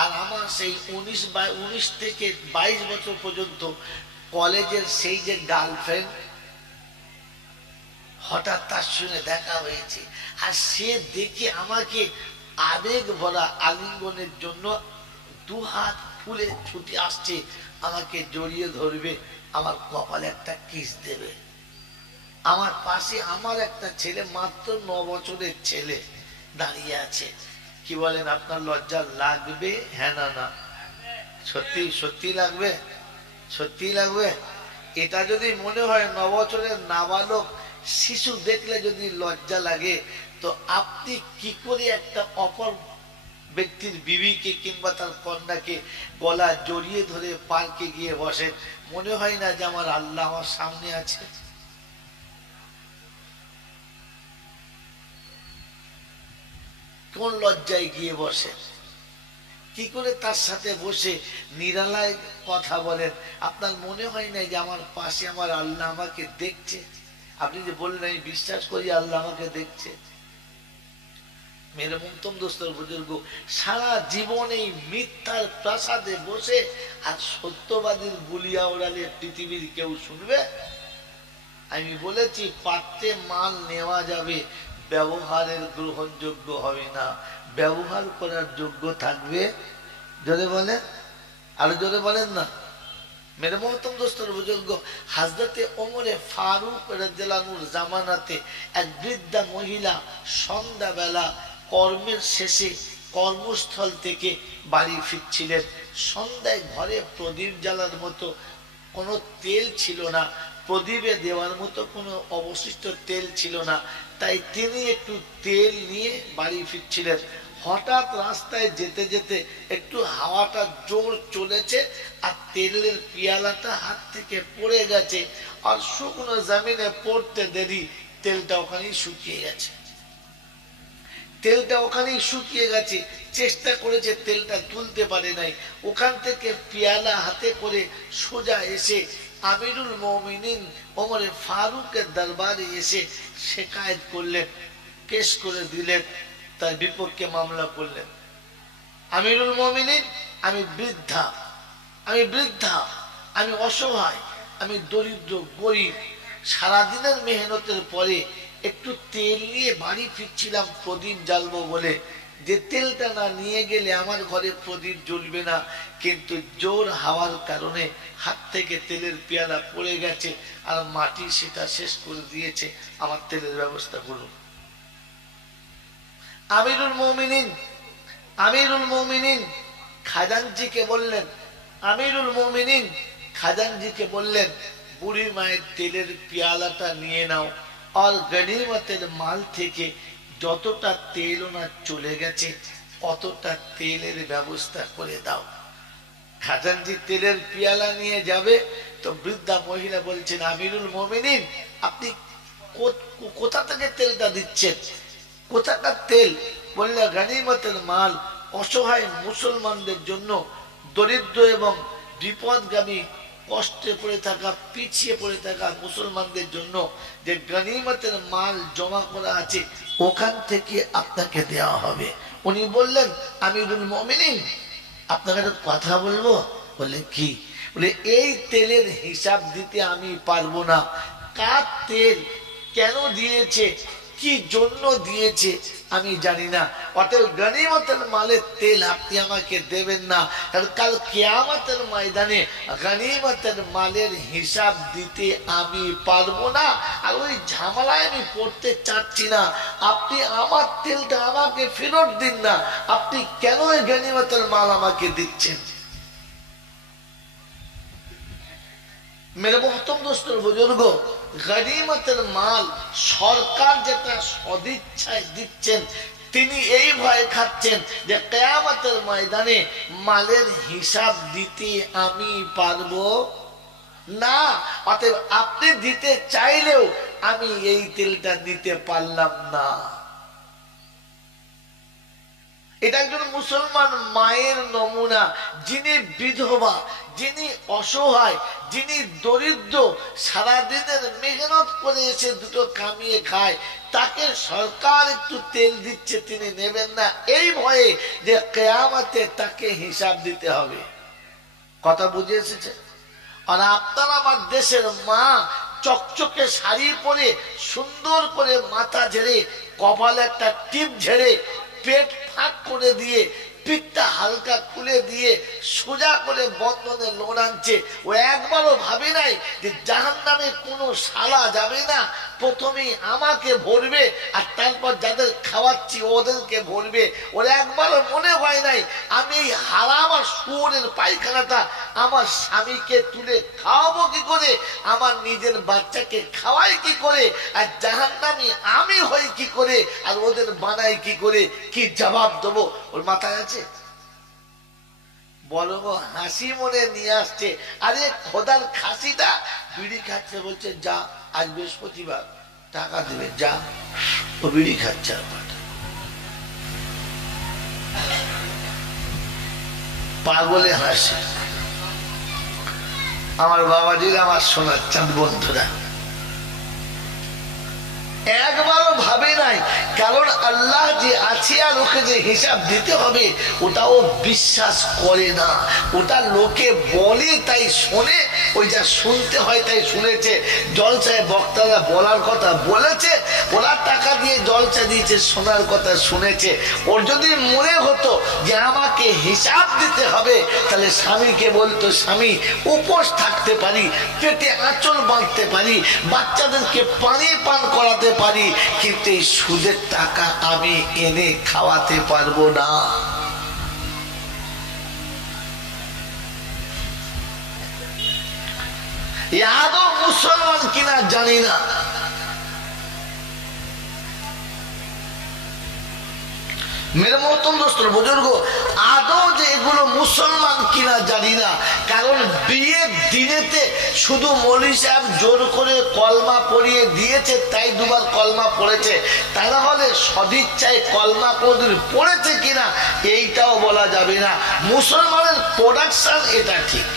আর আমার সেই 19 থেকে 22 বছর পর্যন্ত কলেজের সেই যে গার্লফ্রেন্ড, হঠাৎ তার সঙ্গে দেখা হয়েছে, আর সে দেখে আমাকে আবেগ ভরা আলিঙ্গনের জন্য 2 হাত ফুলে ছুটে আসছে, আমাকে জড়িয়ে ধরবে, আমার কপালে একটা কিস দেবে। আমার পাশে আমার একটা ছেলে, মাত্র 9 বছরের ছেলে দাঁড়িয়ে আছে। কি বলেন, আপনার লজ্জা লাগবে? হ্যাঁ না না? সত্যি সত্যি লাগবে? সত্যি লাগবে? এটা যদি মনে হয় 9 বছরের নাবালক শিশু দেখলে যদি লজ্জা লাগে, তো আপনি কি করে একটা অপর ব্যক্তির বিবিকে কিংবা তার কন্যাকে গলা জড়িয়ে ধরে পার্কে গিয়ে বসেন? মনে হয় না যে আমার আল্লাহ আমার সামনে আছে? কোন লজ্জায় গিয়ে বসে? কি করে তার সাথে বসে নিরালায় কথা বলেন? আপনার মনে হয় না যে আমার পাশে আমার আল্লাহ আমাকে দেখছে? আপনি যে বললেন আমি বিশ্বাস করি আল্লাহ আমাকে দেখছে। মেরে মুক্তম দোস্তর বুজুর্গ, সারা জীবন এই মিথ্যার প্রাসাদে বসে আর সত্যবাদীর বুলিয়া ওড়ালে পৃথিবীর কেউ শুনবে? আমি বলেছি পাত্রে মাল নেওয়া যাবে, ব্যবহারের গ্রহণযোগ্য হবে না, ব্যবহার করার যোগ্য থাকবে। জোরে বলেন, আরো জোরে বলেন না। মেরে মহতম দোস্তর বুজুর্গ, হযরতে ওমরে ফারুক রাদিয়াল্লাহু আনহুর জামানাতে এক বৃদ্ধা মহিলা সন্ধ্যাবেলা কর্মের শেষে কর্মস্থল থেকে বাড়ি ফিরছিলেন। সন্ধ্যায় ঘরে প্রদীপ জ্বালার মতো কোনো তেল ছিল না, প্রদীপে দেওয়ার মতো কোনো অবশিষ্ট তেল ছিল না, তাই তিনি একটু তেল নিয়ে বাড়ি ফিরছিলেন। হঠাৎ রাস্তায় যেতে যেতে একটু হাওয়াটা জোর চলেছে, আর তেলের পিয়ালাটা হাত থেকে পড়ে গেছে, আর শুকনো জমিনে পড়তে দেরি তেলটা ওখানেই শুকিয়ে গেছে। তেলটা ওখানেই শুকিয়ে গেছে, চেষ্টা করেছে তেলটা তুলতে পারে নাই। ওখান থেকে পিয়ালা হাতে করে সোজা এসে আমিরুল মুমিনিন ওমরে ফারুকের দরবারে এসে শিকায়ত করলেন, কেস করে দিলেন, তার বিপক্ষে মামলা করলেন। আমিরুল মুমিনিন, আমি বৃদ্ধা, আমি অসহায়, আমি দরিদ্র গরিব, সারাদিনের মেহনতের পরে একটু তেল নিয়ে বাড়ি ফিরছিলাম প্রদীপ জ্বালবো বলে, যে তেলটা না নিয়ে গেলে আমার ঘরে প্রদীপ জ্বলবে না, কিন্তু জোর হাওয়ার কারণে হাত থেকে তেলের পেয়ালা পড়ে গেছে, আর মাটি সেটা শেষ করে দিয়েছে, আমার তেলের ব্যবস্থা করুন। আমিরুল মুমিনিন খাজানজিকে বললেন, বুড়ি মায়ের তেলের পেয়ালাটা নিয়ে নাও, আর গনিমতের মাল থেকে যতটা তেল ওনার চলে গেছে অতটা তেলের ব্যবস্থা করে দাও। খাজানজি তেলের পেয়ালা নিয়ে যাবে, তো বৃদ্ধা মহিলা বলছেন, আমিরুল মুমিনিন, আপনি কোথা থেকে তেলটা দিচ্ছেন? কোথাকার তেল? বললেন গনিমতের মাল, অসহায় মুসলমানদের জন্য, দরিদ্র এবং বিপদগামী, কষ্টে পড়ে থাকা, পিছিয়ে পড়ে থাকা মুসলমানদের জন্য যে গনিমতের মাল জমা করা আছে ওখান থেকে আপনাকে দেওয়া হবে। উনি বললেন, আমিরুল মুমিনিন, আপনাকে একটা কথা বলবো। বলে কি? বলে এই তেলের হিসাব দিতে আমি পারবো না, কার তেল, কেন দিয়েছে, কি জন্য দিয়েছে আমি জানি না, অতএব গনিমতের মালের তেল আপনি আমাকে দেবেন না, কাল কিয়ামতের ময়দানে গনিমতের মালের হিসাব দিতে আমি পারবো না, আর ওই ঝামেলায় আমি পড়তে চাচ্ছি না। আপনি আমার তেলটা আমাকে ফেরত দিন না, আপনি কেন ওই গনিমতের মাল আমাকে দিচ্ছেন? মেরে মোহতম দোস্তর বুজুর্গ, গনিমতের মাল সরকার যেটা সদিচ্ছায় দিচ্ছেন তিনি এই ভয় খাচ্ছেন যে কিয়ামতের ময়দানে মালের হিসাব দিতে আমি পারবো না, অতএব আপনি দিতে চাইলেও আমি এই তেলটা দিতে পারলাম না। এটা একজন মুসলমান মায়ের নমুনা, যিনি বিধবা, যিনি অসহায়, যিনি দরিদ্র, সারাদিনের মেহনত করে এসে দুটো কামিয়ে খায়, তাকে সরকার একটু তেল দিচ্ছে, তিনি নেবেন না এই ভয়ে যে কিয়ামতে তাকে হিসাব দিতে হবে। কথা বুঝে এসেছে? আর আপনার আমার দেশের মা চকচকে শাড়ি পরে সুন্দর করে মাথা ঝেড়ে, কপালে একটা টিপ ঝেড়ে, পেট ফাঁক করে দিয়ে, পিঠটা হালকা খুলে দিয়ে সোজা করে বন্ধনে লোন আনছে। ও একবারও ভাবে নাই যে জাহান্নামে কোনো শালা যাবে না, প্রথমেই আমাকে ভরবে আর তারপর যাদের খাওয়াচ্ছি ওদেরকে ভরবে। ওর একবারও মনে হয় নাই আমি এই হারাম আর শুয়োরের পায়খানাটা আমার স্বামীকে তুলে খাওয়াবো কি করে, আমার নিজের বাচ্চাকে খাওয়াই কি করে, আর জাহান্নামী আমি হই কি করে, আর ওদের বানাই কি করে, কি জবাব দেবো? ওর মাথায় আছে? বলো হাসি মনে নিয়ে আসছে। আরে খোদার খাসিটা বিড়ি খাচ্ছে, বলছে যা আজ বৃহস্পতিবার টাকা দেবে, যা। ও বিড়ি খাচ্ছে, পাগলে হাসি। আমার বাবাজির, আমার সোনার চাঁদ বন্ধুরা, একবারও ভাবে নাই, কারণ আল্লাহ যে আছে আর ওকে যে হিসাব দিতে হবে ওটাও বিশ্বাস করে না। ওটা লোকে বলে তাই শোনে, ওই যা শুনতে হয় তাই শুনেছে। জলসায় বক্তারা বলার কথা বলেছে, ওরা টাকা দিয়ে জলসা দিয়েছে, শোনার কথা শুনেছে। ওর যদি মনে হতো যে আমাকে হিসাব দিতে হবে, তাহলে স্বামীকে বলতো স্বামী উপোস থাকতে পারি, পেটে আঁচল বাঁধতে পারি, বাচ্চাদেরকে পানি পান করাতে পারি, কিন্তু এই সুদের টাকা আমি এনে খাওয়াতে পারবো না। আদৌ মুসলমান কিনা জানি না। মেরে মহতরম দোস্ত বুজুর্গ, আদৌ যে এগুলো মুসলমান কিনা জানি না। কারণ বিয়ের দিনেতে শুধু মৌলভী সাহেব জোর করে কলমা পড়িয়ে দিয়েছে তাই দুবার কলমা পড়েছে, তা না হলে সদিচ্ছায় কলমা কোনদিন পড়েছে কিনা এইটাও বলা যাবে না। মুসলমানের প্রোডাকশন এটা ঠিক,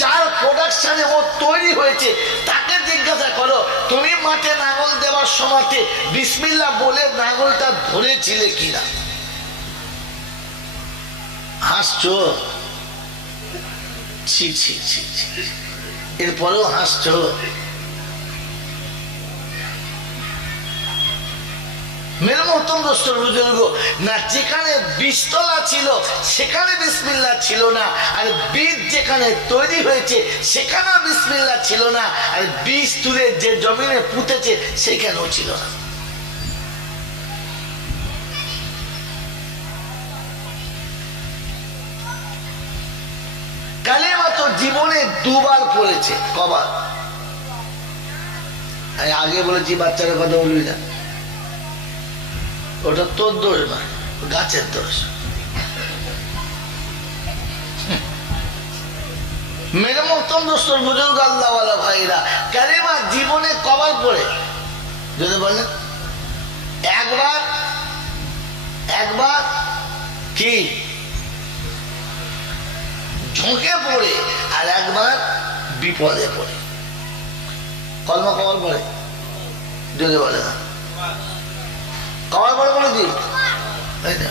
যার প্রোডাকশনে ও তৈরি হয়েছে তাকে জিজ্ঞাসা করো, তুমি মাঠে নাঙল দেওয়ার সময় বিসমিল্লাহ বলে নাঙলটা ধরেছিলে কিনা? হাসছো? ছি ছি ছি ছি, এরপরেও হাসছো? মেরে মহতরম দোস্তর বুজুর্গ, না যেখানে বীজতলা ছিল সেখানে বিসমিল্লাহ ছিল না, আর বীজ যেখানে তৈরি হয়েছে সেখানেও বিসমিল্লাহ ছিল না, আর বীজ তুলে যে জমিনে পুঁতেছে সেখানেও ছিল না। কালেমা তো জীবনে দুবার পড়েছে। কবার? আগে বলেছি বাচ্চারা কথা বলবি না, ওটা তোর দোষ নয়, গাছের দোষ। মেরে মহতরম দোস্তর বুজুর্গ আল্লাহওয়ালা ভাইরা, কালেমা জীবনে কবার পড়ে যদি বলেন? একবার। একবার কি ঝোঁকে পড়ে, আর একবার বিপদে পড়ে। কলমা কবার পড়ে যদি বলে না? কবার পড়ে বলে দিই,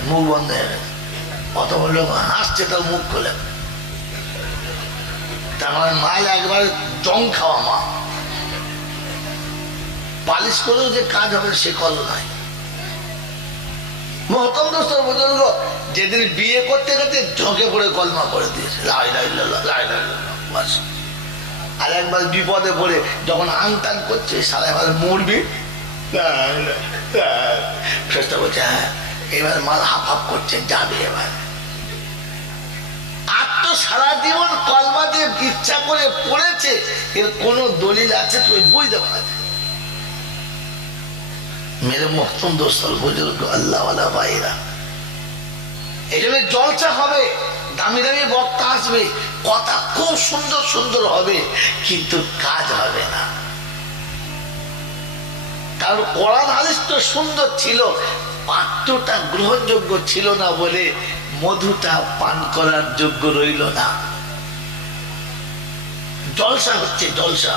মুখ বন্ধ হয়ে গেছে। অত লোক হাসছে তাও মুখ খোলে। তার মানে মাল একবার জং খাওয়া মা, পালিশ করেও যে কাজ হবে সে কল নাই। মহতরম দোস্ত বুজুর্গ, যেদিন বিয়ে করতে করতে ঝোঁকে পড়ে কলমা করে দিয়েছে, লা ইলাহা ইল্লাল্লাহ লা ইলাহা ইল্লাল্লাহ, বাস। আর একবার বিপদে পড়ে যখন আনটান করছে, সারা এবার মরবি, চেষ্টা করছে, হ্যাঁ এবার মাল হাফ হাফ করছে, যাবে এবার। আর তো সারা জীবন কলমা দিয়ে ইচ্ছা করে পড়েছে, এর কোন দলিল আছে তুই বুঝতে পারছি? मेरे मोहतरम दोस्तों बुजुर्ग अल्लाह वाला भाईरा এই জন্য জলসা হবে, দামি দামি বক্তা আসবে, কথা খুব সুন্দর সুন্দর হবে, কিন্তু কাজ হবে না। কারণ কোরআন হাদিস তো সুন্দর ছিল, পাত্রটা গ্রহণযোগ্য ছিল না বলে মধুটা পান করার যোগ্য রইল না। জলসা হচ্ছে, জলসা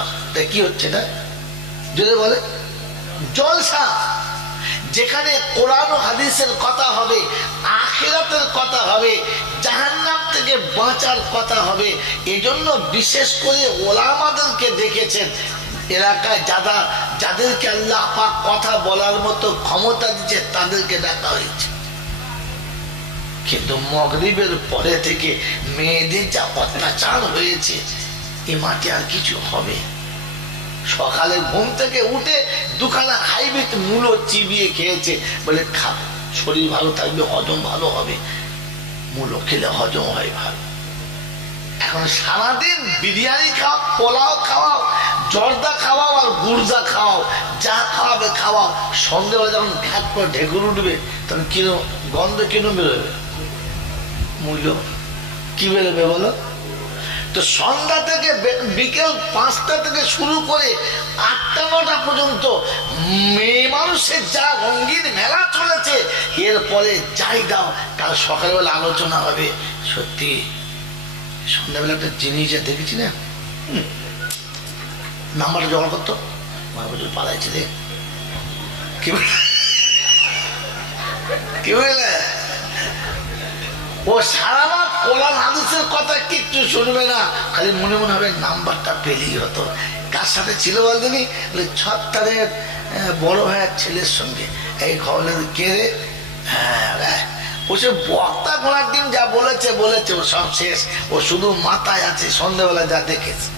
কি হচ্ছে না যদি বলে জলসা, যেখানে কোরআন ও হাদিসের কথা হবে, আখিরাতের কথা হবে, জাহান্নাম থেকে বাঁচার কথা হবে। এজন্য বিশেষ করে ওলামাদেরকে দেখেছেন এলাকায় যাদেরকে আল্লাহ পাক কথা বলার মতো ক্ষমতা দিচ্ছে তাদেরকে ডাকা হয়েছে। কিন্তু মাগরিবের পরে থেকে মেয়েদের যা অত্যাচার হয়েছে, এ মাঠে আর কিছু হবে? সকালে ঘুম থেকে উঠে দুখানা হাইব্রিড মূলো চিবিয়ে খেয়েছে, বলে শরীর ভালো থাকবে, হজম ভালো হবে, মূলো খেলে হজম হয় ভালো। এখন সারাদিন বিরিয়ানি খাও, পোলাও খাওয়াও, জর্দা খাওয়াও আর গুর্দা খাওয়াও, যা খাওয়াবে খাওয়াও, সন্ধ্যেবেলা যখন ঘ্যাট করে ঢেকুর উঠবে তখন কিনো গন্ধ কিনো বেরোবে, মূল্য কি বেরোবে বলো? তো সন্ধ্যা থেকে বিকেল 5টা থেকে শুরু করে 8টা-9টা পর্যন্ত মেয়ে মানুষের যা রঙিন মেলা চলেছে, এরপরে যাই দাও কাল সকালবেলা আলোচনা হবে। সত্যি সন্ধ্যাবেলা একটা জিনিস দেখেছি না, নাম্বারটা জমা করতো পালাইছে রে, কি বুঝলে? ও সারা রাত কোরআন হাদিসের কথা কিচ্ছু শুনবে না, খালি মনে মনে হবে নাম্বারটা পেলেই হতো। কার সাথে ছিল বলতেনি? ছত্তারের বড় ভাইয়ের ছেলের সঙ্গে। এই খবর কে রে? হ্যাঁ, ও সে বক্তা ঘোড়ার দিন যা বলেছে বলেছে, ও সব শেষ, ও শুধু মাথায় আছে সন্ধ্যাবেলা যা দেখেছে।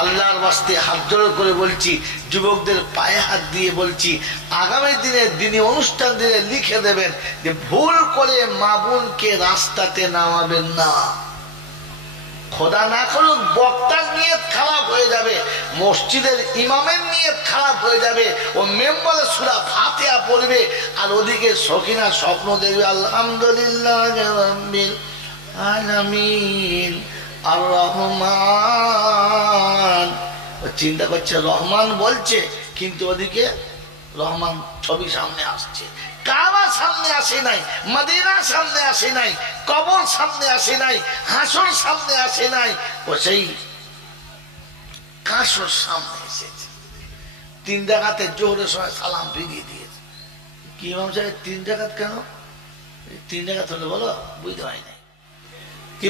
আল্লাহর বাস্তে হাত জোড় করে বলছি, যুবকদের পায়ে হাত দিয়ে বলছি, আগামী দিনে অনুষ্ঠান দিনে লিখে দেবেন যে ভুল করে মা বোনকে রাস্তাতে নামাবেন না। খোদা না করুক বক্তার নিয়ত খারাপ হয়ে যাবে, মসজিদের ইমামের নিয়ত খারাপ হয়ে যাবে, ও মেম্বারে সূরা ফাতিহা পড়বে আর ওদিকে সকিনা স্বপ্ন দেখবে আলহামদুলিল্লাহ রাব্বিল আলামিন আর রহমান। ও চিন্তা করছে রহমান বলছে, কিন্তু ওদিকে রহমান ছবি সামনে আসছে, কাবা সামনে আসে নাই, মদিনা সামনে আসে নাই, কবর সামনে আসে নাই, হাসর সামনে আসে নাই, ও সেই কাসর সামনে এসেছে। 3 রাকাতে জোহরের সময় সালাম ফিরিয়ে দিয়েছে। কি ইমাম সাহেব 3 রাকাত কেন? 3 রাকাত হলে বলো, বুঝতে হয় নাই, কি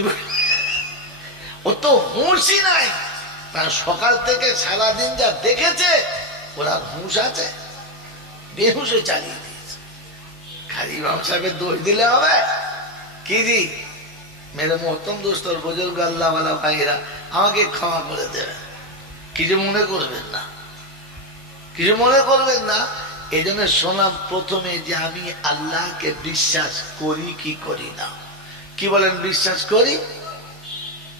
ও তো হুঁশই নাই। সকাল থেকে সারাদিন যা দেখেছে ওরা হুঁশ আছে, বেহুশে চালিয়ে দিয়েছে। খালি ইমাম সাহেবের দোষ দিলে হবে কি? জি মেরে মোহতম দোস্তর বুজুর্গ আল্লাহ ওয়ালা ভাইরা, আমাকে ক্ষমা করে দেবে, কিছু মনে করবেন না, কিছু মনে করবেন না। এই জন্য শোনাম প্রথমে যে আমি আল্লাহকে বিশ্বাস করি কি করি না। কি বলেন? বিশ্বাস করি,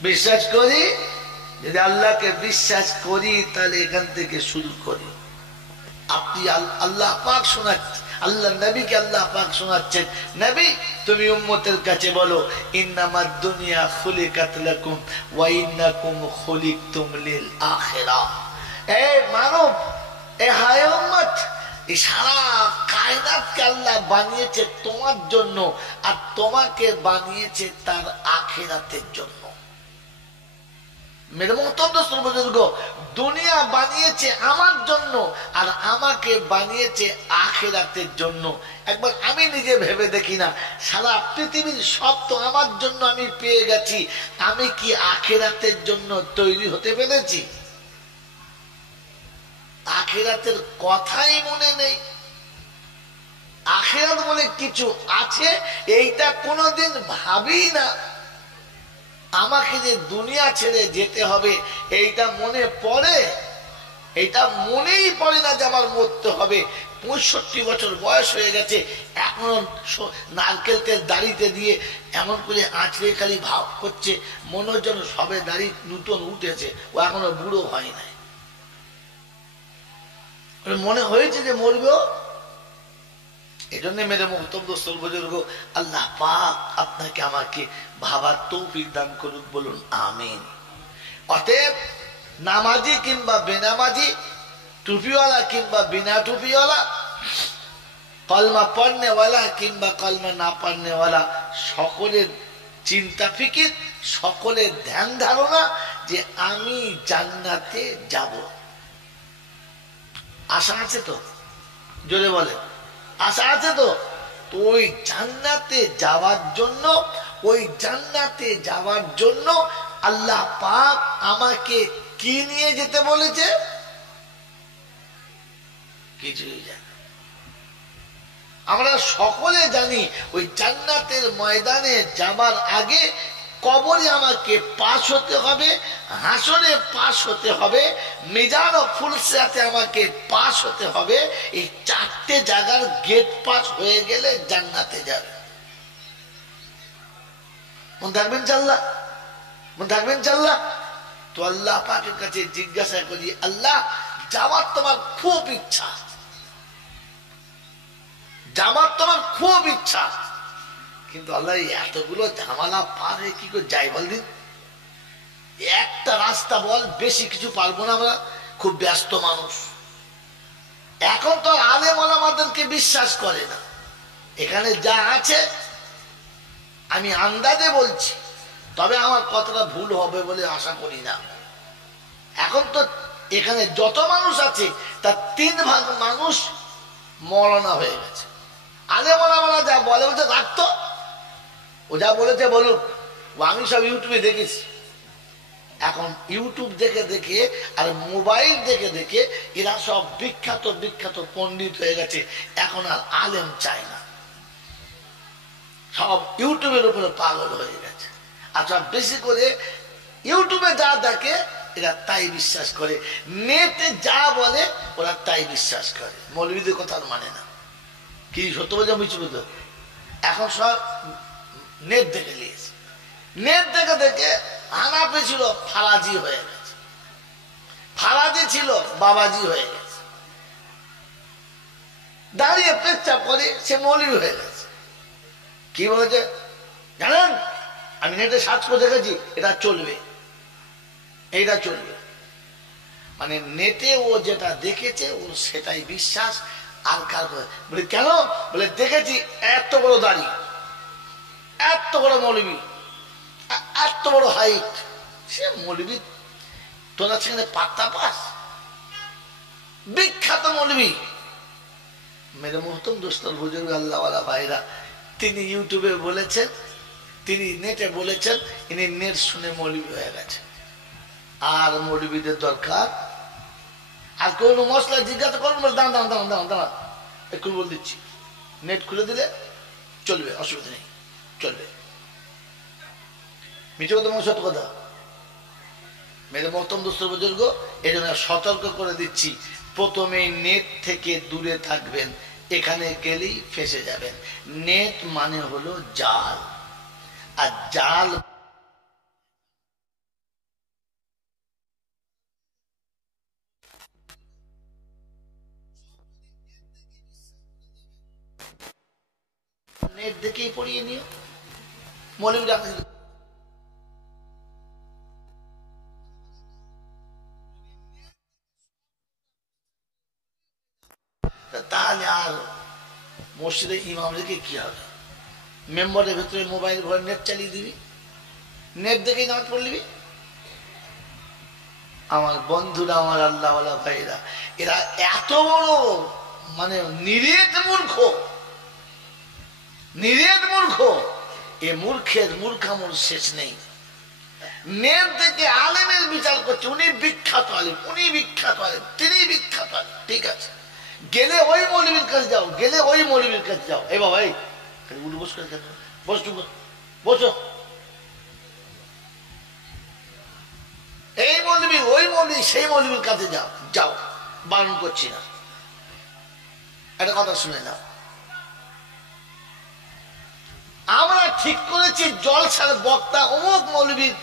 বিশ্বাস করি। যদি আল্লাহকে বিশ্বাস করি তাহলে এখান থেকে শুরু করি। আপনি আল্লাহ পাক শোনাচ্ছেন, আল্লাহ নবীকে আল্লাহ পাক শোনাচ্ছেন, নবী তুমি উম্মতের কাছে বলো, ইন্নামাদ দুনিয়া খুলিকাত লাকুম ওয়া ইন্নাকুম খুলিকতুম লিল আখিরাহ। এই মানব, এই হায় উম্মত, এই সারা কায়নাতকে আল্লাহ বানিয়েছে তোমার জন্য, আর তোমাকে বানিয়েছে তার আখিরাতের জন্য। মেরে মোহতরম দোস্ত বুজুর্গ, দুনিয়া বানিয়েছে আমার জন্য আর আমাকে বানিয়েছে আখিরাতের জন্য। একবার আমি নিজে ভেবে দেখি না, সারা পৃথিবীর সব তো আমার জন্য আমি পেয়ে গেছি, আমি কি আখিরাতের জন্য তৈরি হতে পেরেছি? আখিরাতের কথাই মনে নেই। আখিরাত বলে কিছু আছে এইটা কোনোদিন ভাবি না। আমাকে যে দুনিয়া ছেড়ে যেতে হবে এইটা মনে পড়ে? এইটা মনেই পড়ে না যে আমার মরতে হবে। 65 বছর বয়স হয়ে গেছে, এখনো নারকেল তেল দাড়িতে দিয়ে এমন করে আঁচড়ে খালি ভাব করছে, মনে হচ্ছে যেন সবে দাড়ি নতুন উঠেছে, ও এখনো বুড়ো হয় নাই। মনে হয়েছে যে মরবেও। এই জন্য মেরে মোহতম দোস্তর বুজুর্গ, আল্লাহ পাক আপনাকে আমাকে ভাবার তৌফিক দান করুক, বলুন আমিন। অতএব নামাজি কিংবা বেনামাজি, টুপিওয়ালা কিংবা বিনা টুপিওয়ালা, কলমা পড়নেওয়ালা কিংবা কলমা না পড়নেওয়ালা, সকলের চিন্তা ফিকির, সকলের ধ্যান ধারণা যে আমি জান্নাতে যাব। আশা আছে তো? জোরে বলে আশা আছে তো? তো ওই জান্নাতে যাওয়ার জন্য, ওই জান্নাতে যাওয়ার জন্য আল্লাহ পাক আমাকে কি নিয়ে যেতে বলেছে? কিছুই জানি। আমরা সকলে জানি ওই জান্নাতের ময়দানে যাবার আগে কবরে আমাকে পাস হতে হবে, হাসরে পাস হতে হবে, মিজান ও ফুলসিরাতে আমাকে পাস হতে হবে। এই চারটে জায়গার গেট পাস হয়ে গেলে জান্নাতে যাবে। মন থাকবেন চাল্লা? মন থাকবেন চাল্লা? তো আল্লাহ পাকের কাছে জিজ্ঞাসা করি, আল্লাহ যাওয়ার তোমার খুব ইচ্ছা, যাওয়ার তোমার খুব ইচ্ছা, কিন্তু আল্লাহ এতগুলো ঝামেলা পার হয়ে কি করে যাই বল দিন? একটা রাস্তা বল, বেশি কিছু পারবো না, আমরা খুব ব্যস্ত মানুষ। এখন তো আলেম ওলামাদেরকে বিশ্বাস করে না। এখানে যা আছে আমি আন্দাজে বলছি, তবে আমার কথাটা ভুল হবে বলে আশা করি না। এখন তো এখানে যত মানুষ আছে তার 3 ভাগ মানুষ মরনা হয়ে গেছে। আলেম ওলামারা যা বলে বলছে রাখতো, ও যা বলেছে বলুক, আমি সব ইউটিউবে দেখেছি। এখন ইউটিউব দেখে দেখে আর মোবাইল দেখে দেখে এরা সব বিখ্যাত বিখ্যাত পণ্ডিত হয়ে গেছে। এখন আর আলেম চায় না, সব ইউটিউবের উপরে পাগল হয়ে গেছে। আচ্ছা, বেশি করে ইউটিউবে যা দেখে এরা তাই বিশ্বাস করে, নেটে যা বলে ওরা তাই বিশ্বাস করে। মৌলবীদের কথা মানে না। কি সত্য বলছে মিছ বলতে? এখন সব নেট দেখে নিয়েছে, নেট দেখে দেখে হানাফি ছিল ফারাজি হয়ে গেছে, ফারাজি ছিল বাবাজি হয়ে গেছে, দাঁড়িয়ে পেচ্ছাপ করে সে মৌলবী হয়ে গেছে। কি বলেছে জানেন? আমি নেটে সার্চ করে দেখেছি, এটা চলবে, এইটা চলবে। মানে নেটে ও যেটা দেখেছে ও সেটাই বিশ্বাস। আর কার বলে কেন? বলে দেখেছি এত বড় দাড়ি, এত বড় মৌলবী, এত বড় হাইট, সে মৌলবী তোরা সেখানে পাত্তা পাস? বিখ্যাত মৌলবী। মেরে মোহতম দোস্তর বুজুর্গ আল্লাহওয়ালা ভাইরা, তিনি ইউটিউবে বলেছেন, তিনি নেটে বলেছেন, ইনি নেট শুনে মৌলবী হয়ে গেছে। আর মৌলবীদের দরকার আর কোন মশলা জিজ্ঞাসা করুন, দাঁড়ান দাঁড়ান দাঁড়ান দাঁড়ান দাঁড়ান একটু বল দিচ্ছি, নেট খুলে দিলে চলবে, অসুবিধা নেই, চলবে। মিঠে কথা মনে সত্য কথা। মেরে মহতম দোস্ত বুজুর্গ, এই জন্য সতর্ক করে দিচ্ছি, প্রথমে নেট থেকে দূরে থাকবেন, এখানে গেলেই ফেসে যাবেন। নেট মানে হলো জাল, আর জাল নেট দেখেই পড়িয়ে নিও। মৌলবী ডাক্তার তাহলে আর মসজিদে ইমাম রেখে কি হবে? মেম্বারের ভেতরে মোবাইল ঘরে নেট চালিয়ে দিবি, নেট দেখেই নামাজ পড়লিবি। আমার বন্ধুরা, আমার আল্লাহওয়ালা ভাইরা, এরা এত বড় মানে নিরেট মূর্খ, নিরেট মূর্খ। এ মূর্খের মূর্খামুর শেষ নেই। নেট থেকে আলেমের বিচার করছে, উনি বিখ্যাত আলেম, উনি বিখ্যাত আলেম, তিনি বিখ্যাত আলেম, ঠিক আছে। গেলে ওই মৌলবীর কাছে যাও, গেলে ওই মৌলবীর কাছে যাও। এই বাবা, এই উঠে বস করে কেন? বসো বসো, এই মৌলবী ওই মৌলবী সেই মৌলবীর কাছে যাও, যাও, বারণ করছি না। একটা কথা শুনে নাও, আমরা ঠিক করেছি জলসার বক্তা অমুক মৌলবীর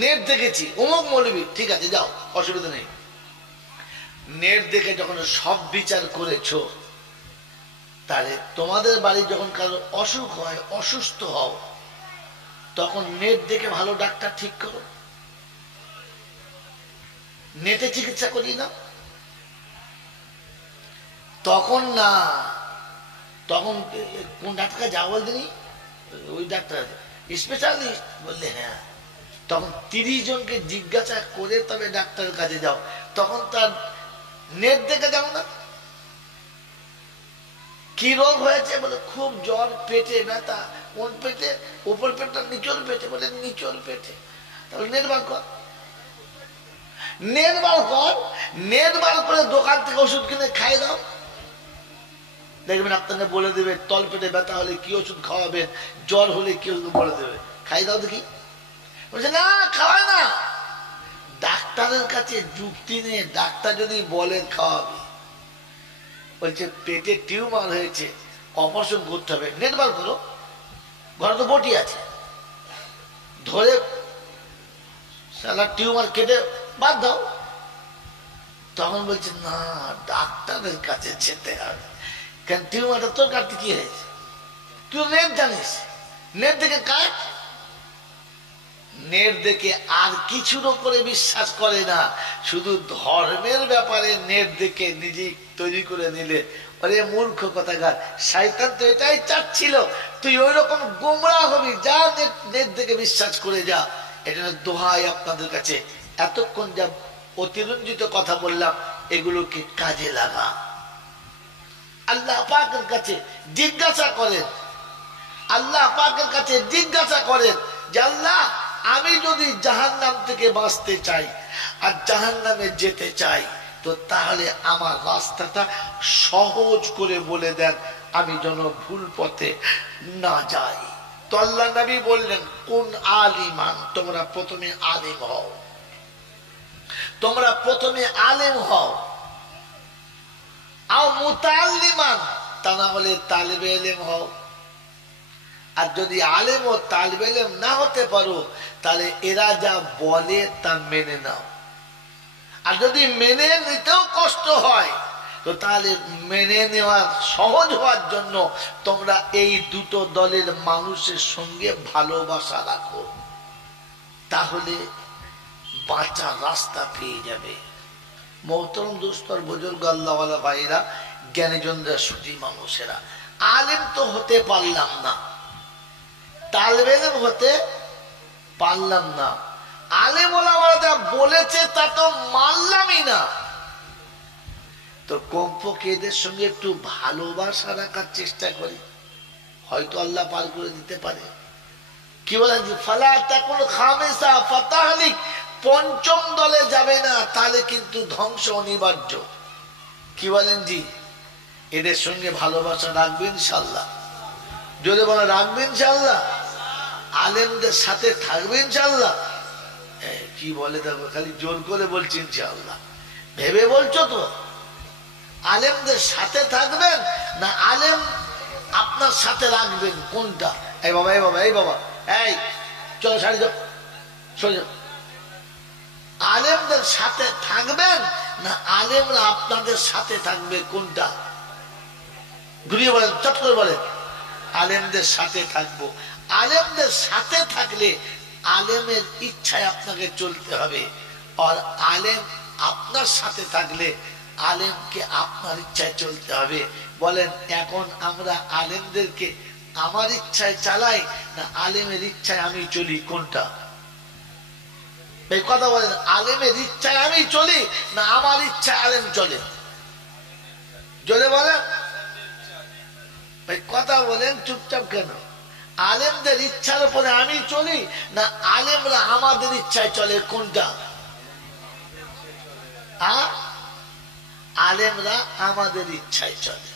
নেট দেখেছি, অমুক মৌলবী, ঠিক আছে যাও, অসুবিধা নেই। নেট দেখে যখন সব বিচার করেছো, তাহলে তোমাদের বাড়ি যখন কারো অসুখ হয়, অসুস্থ হও, তখন নেট দেখে ভালো ডাক্তার ঠিক করো। নেটে চিকিৎসা করি না তখন না, তখন কোন ডাক্তার যাও বলতেনি, ওই ডাক্তার স্পেশালিস্ট বললে হ্যাঁ, তখন 30 জনকে জিজ্ঞাসা করে তবে ডাক্তারের কাছে যাও, তখন তার নেট দেখে যাও না। কি রোগ হয়েছে বলে খুব জ্বর, পেটে ব্যথা, কোন পেটে, উপর পেটটা নিচল পেটে, বলে নিচল পেটে, তাহলে নেট বার কর, নেট বার কর, নেট বার করে দোকান থেকে ওষুধ কিনে খাই দাও, দেখবেন আপনাকে বলে দেবে তল পেটে ব্যথা হলে কি ওষুধ খাওয়াবেন, জ্বর হলে কি ওষুধ বলে দেবে, খাই দাও দেখি। বলছে না খাওয়ায় না, ডাক্তারের কাছে যুক্তি নেই, ডাক্তার যদি বলেন খাওয়াবে, বলছে পেটে টিউমার হয়েছে অপারেশন করতে হবে, নেট বার করো, ঘরে তো বটি আছে, ধরে সালা টিউমার কেটে বাদ দাও। তখন বলছে না ডাক্তারের কাছে যেতে হবে, কেন টিউমারটা তোর কাটতে কি হয়েছে, তুই নেট জানিস, নেট দেখে কাট। নেট দেখে আর কিছুর উপরে বিশ্বাস করে না, শুধু ধর্মের ব্যাপারে নেট দেখে নিজে তৈরি করে নিলে, আরে মূর্খ কথাকার, শয়তান তো এটাই চাচ্ছিল তুই ওই রকম গোমরা হবি, যা নেট দেখে বিশ্বাস করে যা। এটা দোহাই আপনাদের কাছে, এতক্ষণ যা অতিরঞ্জিত কথা বললাম এগুলোকে কাজে লাগা। আল্লাহ পাকের কাছে জিজ্ঞাসা করেন, আল্লাহ পাকের কাছে জিজ্ঞাসা করেন যে আল্লাহ আমি যদি জাহান্নাম থেকে বাঁচতে চাই আর জাহান্নামে যেতে চাই, তো তাহলে আমার রাস্তাটা সহজ করে বলে দেন, আমি যেন ভুল পথে না যাই। তো আল্লাহ নবী বললেন কোন আলিমান, তোমরা প্রথমে আলিম হও, তোমরা প্রথমে আলেম হও, আও মুতাআল্লিমান, তা না হলে তালিবে ইলম হও। আর যদি আলেম ও তালিবে ইলম না হতে পারো, তাহলে এরা যা বলে তা মেনে নাও। আর যদি মেনে নিতেও কষ্ট হয়, তো তাহলে মেনে নেওয়া সহজ হওয়ার জন্য তোমরা এই দুটো দলের মানুষের সঙ্গে ভালোবাসা রাখো, তাহলে বাঁচার রাস্তা পেয়ে যাবে। মোহতরম দোস্তর বুজুর্গ আল্লাহওয়ালা ভাইরা, জ্ঞানীজনরা, সুধী মানুষেরা, আলেম তো হতে পারলাম না, তালিবে ইলম হতে পারলাম না, আলেম ওলামারা যা বলেছে তা তো মানলামই না, তো কমপক্ষে এদের সঙ্গে একটু ভালোবাসা রাখার চেষ্টা করি, হয়তো আল্লাহ পার করে দিতে পারে। কি বলেন যে ফালা তাকুন খামিসা ফাতাহলিক, পঞ্চম দলে যাবে না, তাহলে কিন্তু ধ্বংস অনিবার্য। কি বলেন জি, এদের সঙ্গে ভালোবাসা রাখবেন ইনশাআল্লাহ, জোরে বলে রাখবেন ইনশাআল্লাহ, আলেমদের সাথে থাকবেন ইনশাআল্লাহ। কি বলে দেখো, খালি জোর করে বলছি ইনশাআল্লাহ, ভেবে বলছো তো? আলেমদের সাথে থাকবেন না আলেম আপনার সাথে রাখবেন, কোনটা? এই বাবা, এই বাবা, এই বাবা, এই চলো সারি যাও, সরে যাও। আলেমদের সাথে থাকবেন না আলেমরা আপনাদের সাথে থাকবে, কোনটা? ঘুরিয়ে বলেন, চট করে বলেন। আলেমদের সাথে থাকবো। আলেমদের সাথে থাকলে আলেমের ইচ্ছায় আপনাকে চলতে হবে, আর আলেম আপনার সাথে থাকলে আলেমকে আপনার ইচ্ছায় চলতে হবে। বলেন এখন আমরা আলেমদেরকে আমার ইচ্ছায় চালাই না আলেমের ইচ্ছায় আমি চলি, কোনটা? এই কথা বলেন, আলেমের ইচ্ছায় আমি চলি না আমার ইচ্ছায় আলেম চলে? জোরে বলেন, কথা বলেন, চুপচাপ কেন? আলেমদের ইচ্ছার উপরে আমি চলি না আলেমরা আমাদের ইচ্ছায় চলে, কোনটা? আলেমরা আমাদের ইচ্ছায় চলে।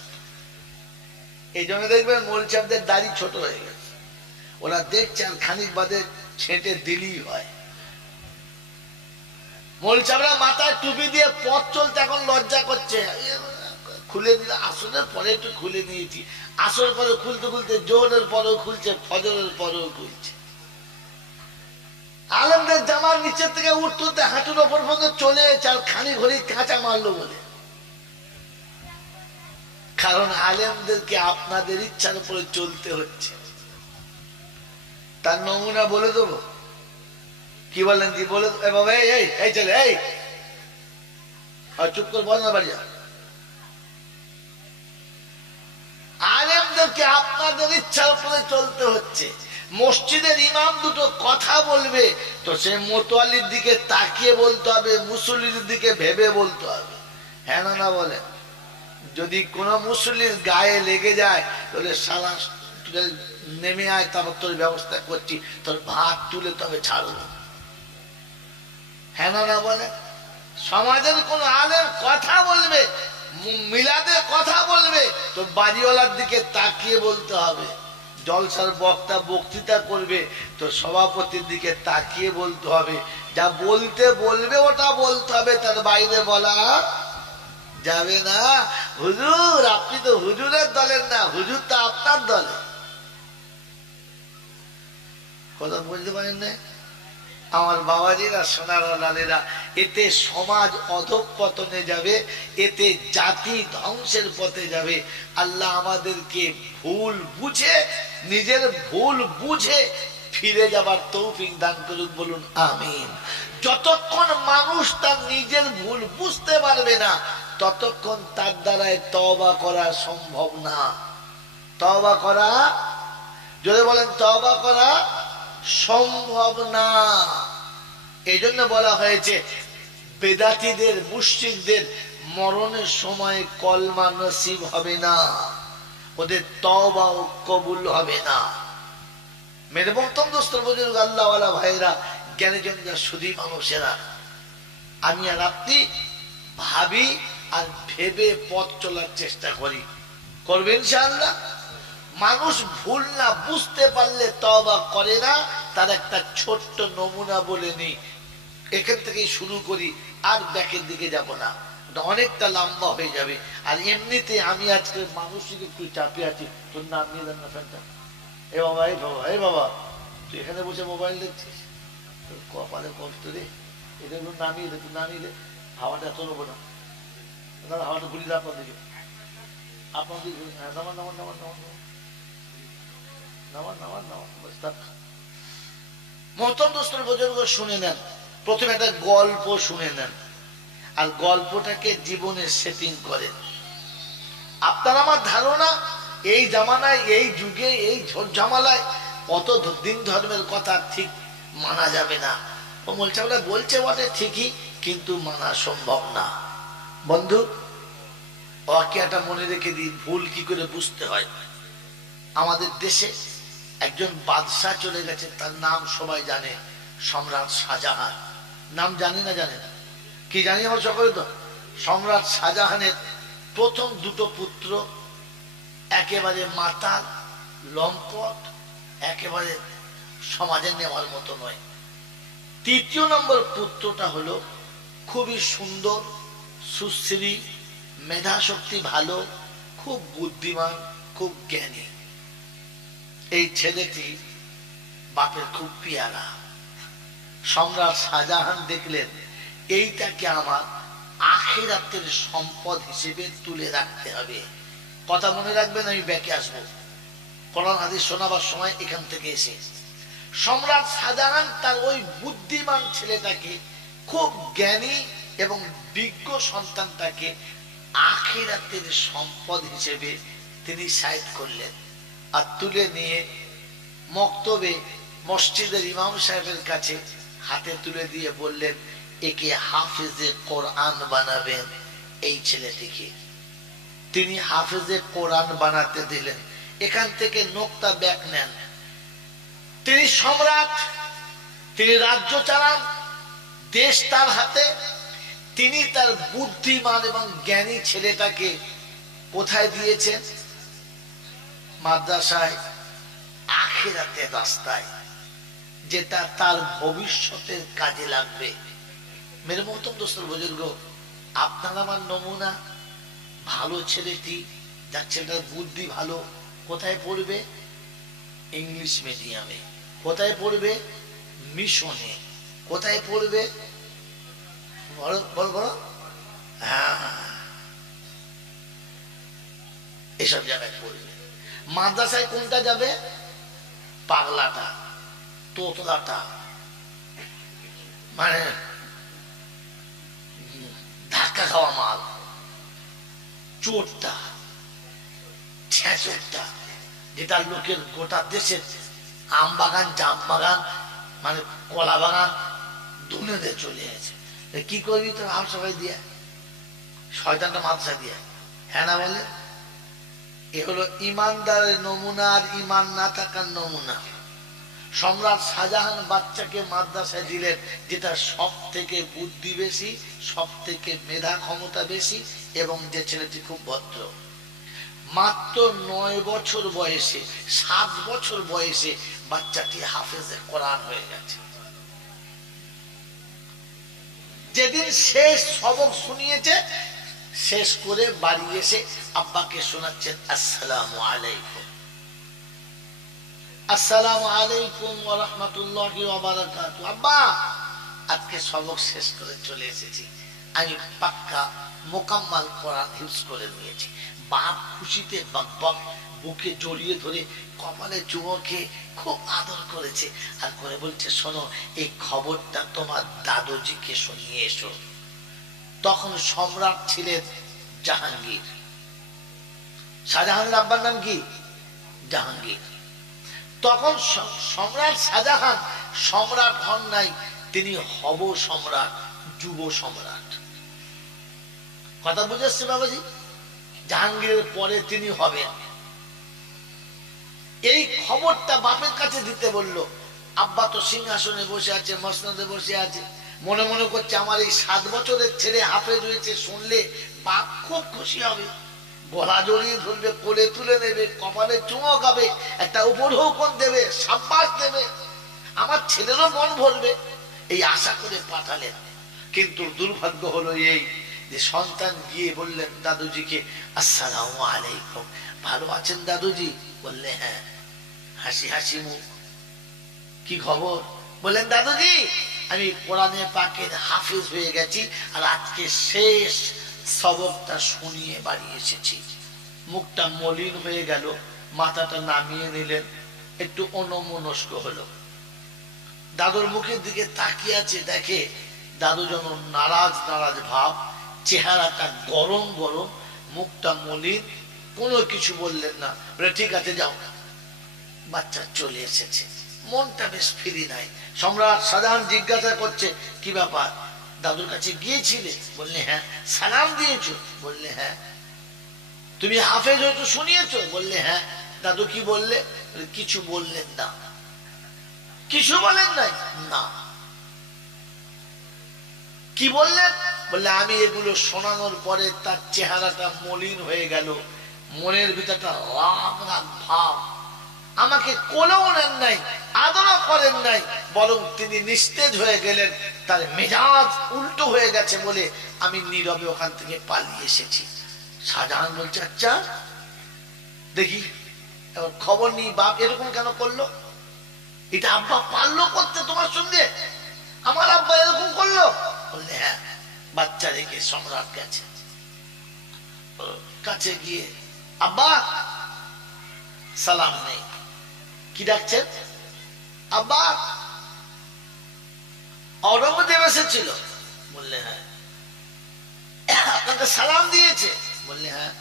এই জন্য দেখবেন মৌলচাপদের দাড়ি ছোট হয়ে গেছে, ওরা দেখছে আর খানিক বাদে ছেঁটে দিলেই হয়। মৌলচাপরা মাথায় টুপি দিয়ে পথ চলতে এখন লজ্জা করছে, খুলে নিলে আসরের পরে একটু খুলে নিয়েছি, আসর পরে খুলতে খুলতে জোহরের পরেও খুলছে, ফজরের পরেও খুলছে। আলেমদের জামার নিচে থেকে উঠতে হাঁটুর ওপর পর্যন্ত চলে চার খানি ঘড়ি কাঁচা মারলো বলে। কারণ আলেমদেরকে আপনাদের ইচ্ছার উপরে চলতে হচ্ছে। তার নমুনা বলে দেবো, কি বলেন? কি বলে বাবা? এই চলে, এই চুপ করে বল না, বাড়ি যা। আলেমদেরকে আপনাদের ইচ্ছার উপরে চলতে হচ্ছে। মসজিদের ইমাম দুটো কথা বলবে তো সে মোতোয়ালির দিকে তাকিয়ে বলতে হবে, মুসল্লির দিকে ভেবে বলতে হবে। হ্যাঁ না বলে? যদি কোনো মুসল্লির গায়ে লেগে যায় তাহলে সারা নেমে আয়, তারপর তোর ব্যবস্থা করছি, তোর ভাত তুলে তবে ছাড়বো। হ্যাঁ না বলে? সমাজের কোন আলেম কথা বলবে, মিলাদে কথা বলবে তো বাড়িওয়ালার দিকে তাকিয়ে বলতে হবে। জলসার বক্তা বক্তৃতা করবে তো সভাপতির দিকে তাকিয়ে বলতে হবে। যা বলতে বলবে ওটা বলতে হবে, তার বাইরে বলা যাবে না। হুজুর, আপনি তো হুজুরের দলের না, হুজুর তো আপনার দলে। কথা বুঝতে পারেন না আমার বাবাজিরা, সোনারা, লালেরা? এতে সমাজ অধঃপতনে যাবে, এতে জাতি ধ্বংসের পথে যাবে। আল্লাহ আমাদেরকে ভুল বুঝে, নিজের ভুল বুঝে ফিরে যাবার তৌফিক দান করুন, বলুন আমিন। যতক্ষণ মানুষ তার নিজের ভুল বুঝতে পারবে না ততক্ষণ তার দ্বারাই তওবা করা সম্ভব না। তওবা করা, যদি বলেন তওবা করা সম্ভব না। এই জন্য বলা হয়েছে বেদাতীদের, মুশরিকদের মরণের সময় কলমা নসিব হবে না, ওদের তওবাও কবুল হবে না। মেরে বলতাম দোস্ত বুজুর্গ, আল্লাহওয়ালা ভাইরা, জ্ঞানীজনরা, সুধী মানুষেরা, আমি আর আপনি ভাবি আর ভেবে পথ চলার চেষ্টা করি, করবেন ইনশাআল্লাহ। মানুষ ভুল না বুঝতে পারলে তওবা করে না, তার একটা ছোট্ট নমুনা বলে নেই, এখান থেকেই শুরু করি, আর ব্যাকের দিকে যাব না, অনেকটা লম্বা হয়ে যাবে। আর এমনিতে আমি আজকে মানসিক একটু চাপে আছি। তোর নাম নিয়ে দেন না ফ্যানটা। এ বাবা, এই বাবা, এই বাবা, তুই এখানে বসে মোবাইল দেখছিস, তোর কপালে কষ্ট রে। এটা নামিয়ে দে, তুই নামিয়ে দে, হাওয়াটা এত নেবো না, হাওয়াটা ঘুরি দে আপনার দিকে, আপনার দিকে ঘুরি। হ্যাঁ, নামান নামান নামান নামান নামান নামান নামান, বস থাক। মহতরম দোস্তর বুজুর্গ, শুনে নেন, প্রথমে একটা গল্প শুনে নেন, আর গল্পটাকে জীবনে সেটিং করেন। আপনার আমার ধারণা এই জামানায়, এই যুগে, এই ঝড়ঝামালায় অত দিন ধর্মের কথা ঠিক মানা যাবে না। ও মোলচাওয়ালা বলছে বটে ঠিকই, কিন্তু মানা সম্ভব না। বন্ধু, ওয়াকিয়াটা মনে রেখে দিই, ভুল কি করে বুঝতে হয়। আমাদের দেশে একজন বাদশাহ চলে গেছে, তার নাম সবাই জানে, সম্রাট শাহজাহান। নাম জানি না, জানে না কি জানি আমরা সকলে তো। সম্রাট শাহজাহানের প্রথম দুটো পুত্র একেবারে মাতাল, লম্পট, একেবারে সমাজে নেওয়ার মতো নয়। তৃতীয় নম্বর পুত্রটা হলো খুবই সুন্দর, সুশ্রী, মেধাশক্তি ভালো, খুব বুদ্ধিমান, খুব জ্ঞানী। এই ছেলেটি বাপের খুব পিয়ারা। সম্রাট শাহজাহান দেখলেন এইটাকে আমার আখিরাতের সম্পদ হিসেবে তুলে রাখতে হবে। কথা মনে রাখবেন, আমি ব্যাকে আসবো, কোরআন হাদিস শোনাবার সময় এখান থেকে এসে। সম্রাট শাহজাহান তার ওই বুদ্ধিমান ছেলেটাকে, খুব জ্ঞানী এবং বিজ্ঞ সন্তানটাকে আখিরাতের সম্পদ হিসেবে তিনি সাইড করলেন, আর তুলে নিয়ে মক্তবে মসজিদের ইমাম সাহেবের কাছে হাতে তুলে দিয়ে বললেন, একে হাফেজে কোরআন বানাবেন এই ছেলেটিকে। তিনি হাফেজে কোরআন বানাতে দিলেন। এখান থেকে নোকতা ব্যাক নেন। তিনি সম্রাট, তিনি রাজ্য চালান, দেশ তার হাতে। তিনি তার বুদ্ধিমান এবং জ্ঞানী ছেলেটাকে কোথায় দিয়েছেন? মাদ্রাসায়, আখিরাতের রাস্তায়, যেটা তার ভবিষ্যতের কাজে লাগবে। মেরে মহতম দোস্তর বুজুর্গ, আপনার আমার নমুনা, ভালো ছেলেটি, যার ছেলেটার বুদ্ধি ভালো, কোথায় পড়বে? ইংলিশ মিডিয়ামে। কোথায় পড়বে? মিশনে। কোথায় পড়বে? বলো বলো বলো। হ্যাঁ, এসব জায়গায় পড়বে। মাদ্রাসায় কোনটা যাবে? পাগলাটা, তোতলাটা, মানে ধাক্কা খাওয়া মাল, চোরটা, ছেঁচরটা, যেটা লোকের গোটা দেশের আম বাগান, জাম বাগান, মানে কলা বাগান দুনেতে চলে গেছে। কি করবি তোর আম সবাই দিয়ে? শয়তানটা মাদ্রাসা দিয়ে। হ্যাঁ না বলে? এ হলো ইমানদারের নমুনা আর ইমান না থাকার নমুনা। সম্রাট শাহজাহান বাচ্চাকে মাদ্রাসায় দিলেন, যেটা সব থেকে বুদ্ধি বেশি, সব থেকে মেধা ক্ষমতা বেশি, এবং যে ছেলেটি খুব ভদ্র। মাত্র 9 বছর বয়সে, 7 বছর বয়সে বাচ্চাটি হাফেজে কোরআন হয়ে গেছে। যেদিন শেষ সবক শুনিয়েছে, শেষ করে বাড়ি এসে আব্বাকে শোনাচ্ছেন, আসসালামু আলাইকুম, আসসালামু আলাইকুম ওয়া রাহমাতুল্লাহি ওয়া বারাকাতুহু। আব্বা, আজকে সবক শেষ করে চলে এসেছি, আমি পাক্কা মোকাম্মাল কোরআন হিফজ করে নিয়েছি। বাপ খুশিতে বকবক, বুকে জড়িয়ে ধরে কপালে চুমো খেয়ে খুব আদর করেছে, আর করে বলছে, শোনো, এই খবরটা তোমার দাদুজিকে শুনিয়ে এসো। তখন সম্রাট ছিলেন জাহাঙ্গীর। শাহজাহানের আব্বার নাম কি? জাহাঙ্গীর। তখন সম্রাট শাহজাহান সম্রাট হন নাই, তিনি হব সম্রাট, যুব সম্রাট। কথা বুঝেছে বাবাজি? জাহাঙ্গীরের পরে তিনি হবেন। এই খবরটা বাপের কাছে দিতে বলল। আব্বা তো সিংহাসনে বসে আছে, মসনদে বসে আছে, মনে মনে করছে আমার এই 7 বছরের ছেলে হাফেজ হয়েছে, শুনলে বাপ খুব খুশি হবে, গলা জড়িয়ে ধরবে, কোলে তুলে নেবে, কপালে চুমো খাবে, একটা উপঢৌকন দেবে, সাব্বাস দেবে, আমার ছেলেরও মন ভরবে, এই আশা করে পাঠালেন। কিন্তু দুর্ভাগ্য হলো এই যে সন্তান গিয়ে বললেন দাদুজিকে, আসসালামু আলাইকুম, ভালো আছেন দাদুজি? বললে হ্যাঁ, হাসি হাসি মুখ। কি খবর? বললেন, দাদুজি, আমি কোরআনে পাকের হাফেজ হয়ে গেছি, আর আজকে শেষ সবকটা শুনিয়ে বাড়ি এসেছি। মুখটা মলিন হয়ে গেল, মাথাটা নামিয়ে নিলেন, একটু অন্যমনস্ক হলো। দাদুর মুখের দিকে তাকিয়ে আছে, দেখে দাদু যেন নারাজ নারাজ ভাব, চেহারাটা গরম গরম, মুখটা মলিন, কোনো কিছু বললেন না, বলে ঠিক আছে যাও। বাচ্চা চলে এসেছে, মনটা বেশ ফ্রি নাই। সম্রাট শাহজাহান জিজ্ঞাসা করছে, কি ব্যাপার, দাদুর কাছে গিয়েছিলে? বললে হ্যাঁ। সালাম দিয়েছো? বললে হ্যাঁ। তুমি হাফেজ হয়তো শুনিয়েছো? বললে হ্যাঁ। দাদু কি বললে? কিছু বললেন না। কিছু বলেন নাই? না। কি বললেন? বললে আমি এগুলো শোনানোর পরে তার চেহারাটা মলিন হয়ে গেল, মনের ভিতরটা রাগ রাগ ভাব, আমাকে কোলেও নেন নাই, আদরও করেন নাই, বরং তিনি নিস্তেজ হয়ে গেলেন, তার মেজাজ উল্টো হয়ে গেছে বলে আমি নীরবে ওখান থেকে পালিয়ে এসেছি। শাহজাহান বলছে, আচ্ছা দেখি, এবার খবর নিই, বাপ এরকম কেন করলো? এটা আব্বা পারলো করতে তোমার সঙ্গে? আমার আব্বা এরকম করলো? বললে হ্যাঁ। বাচ্চা রেখে সম্রাট গেছে, কাছে গিয়ে আব্বা, সালাম নেই। কি ডাকছেন? আব্বা, ঔরঙ্গজেব এসেছিল? বললে হ্যাঁ। আপনাকে সালাম দিয়েছে? বললে হ্যাঁ।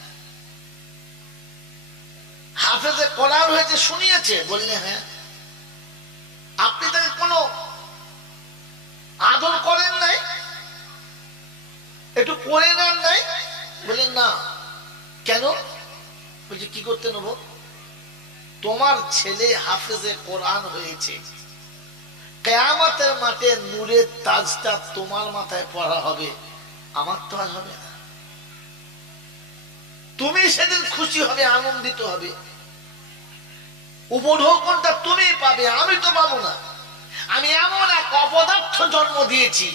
হাফেজে কোরআন হয়েছে শুনিয়েছে? বললে হ্যাঁ। আপনি তাকে কোনো আদর করেন নাই, একটু করে নেন নাই? বললেন না। কেন? বলছে কি করতে নেব? তোমার ছেলে হাফেজে কোরআন হয়েছে, কিয়ামতের মাঠে নূরের তাজটা তোমার মাথায় পড়া হবে, আমার তো আর হবে না। তুমি সেদিন খুশি হবে, আনন্দিত হবে, উপঢৌকনটা তুমি পাবে, আমি তো পাবো না। আমি এমন এক অপদার্থ জন্ম দিয়েছি,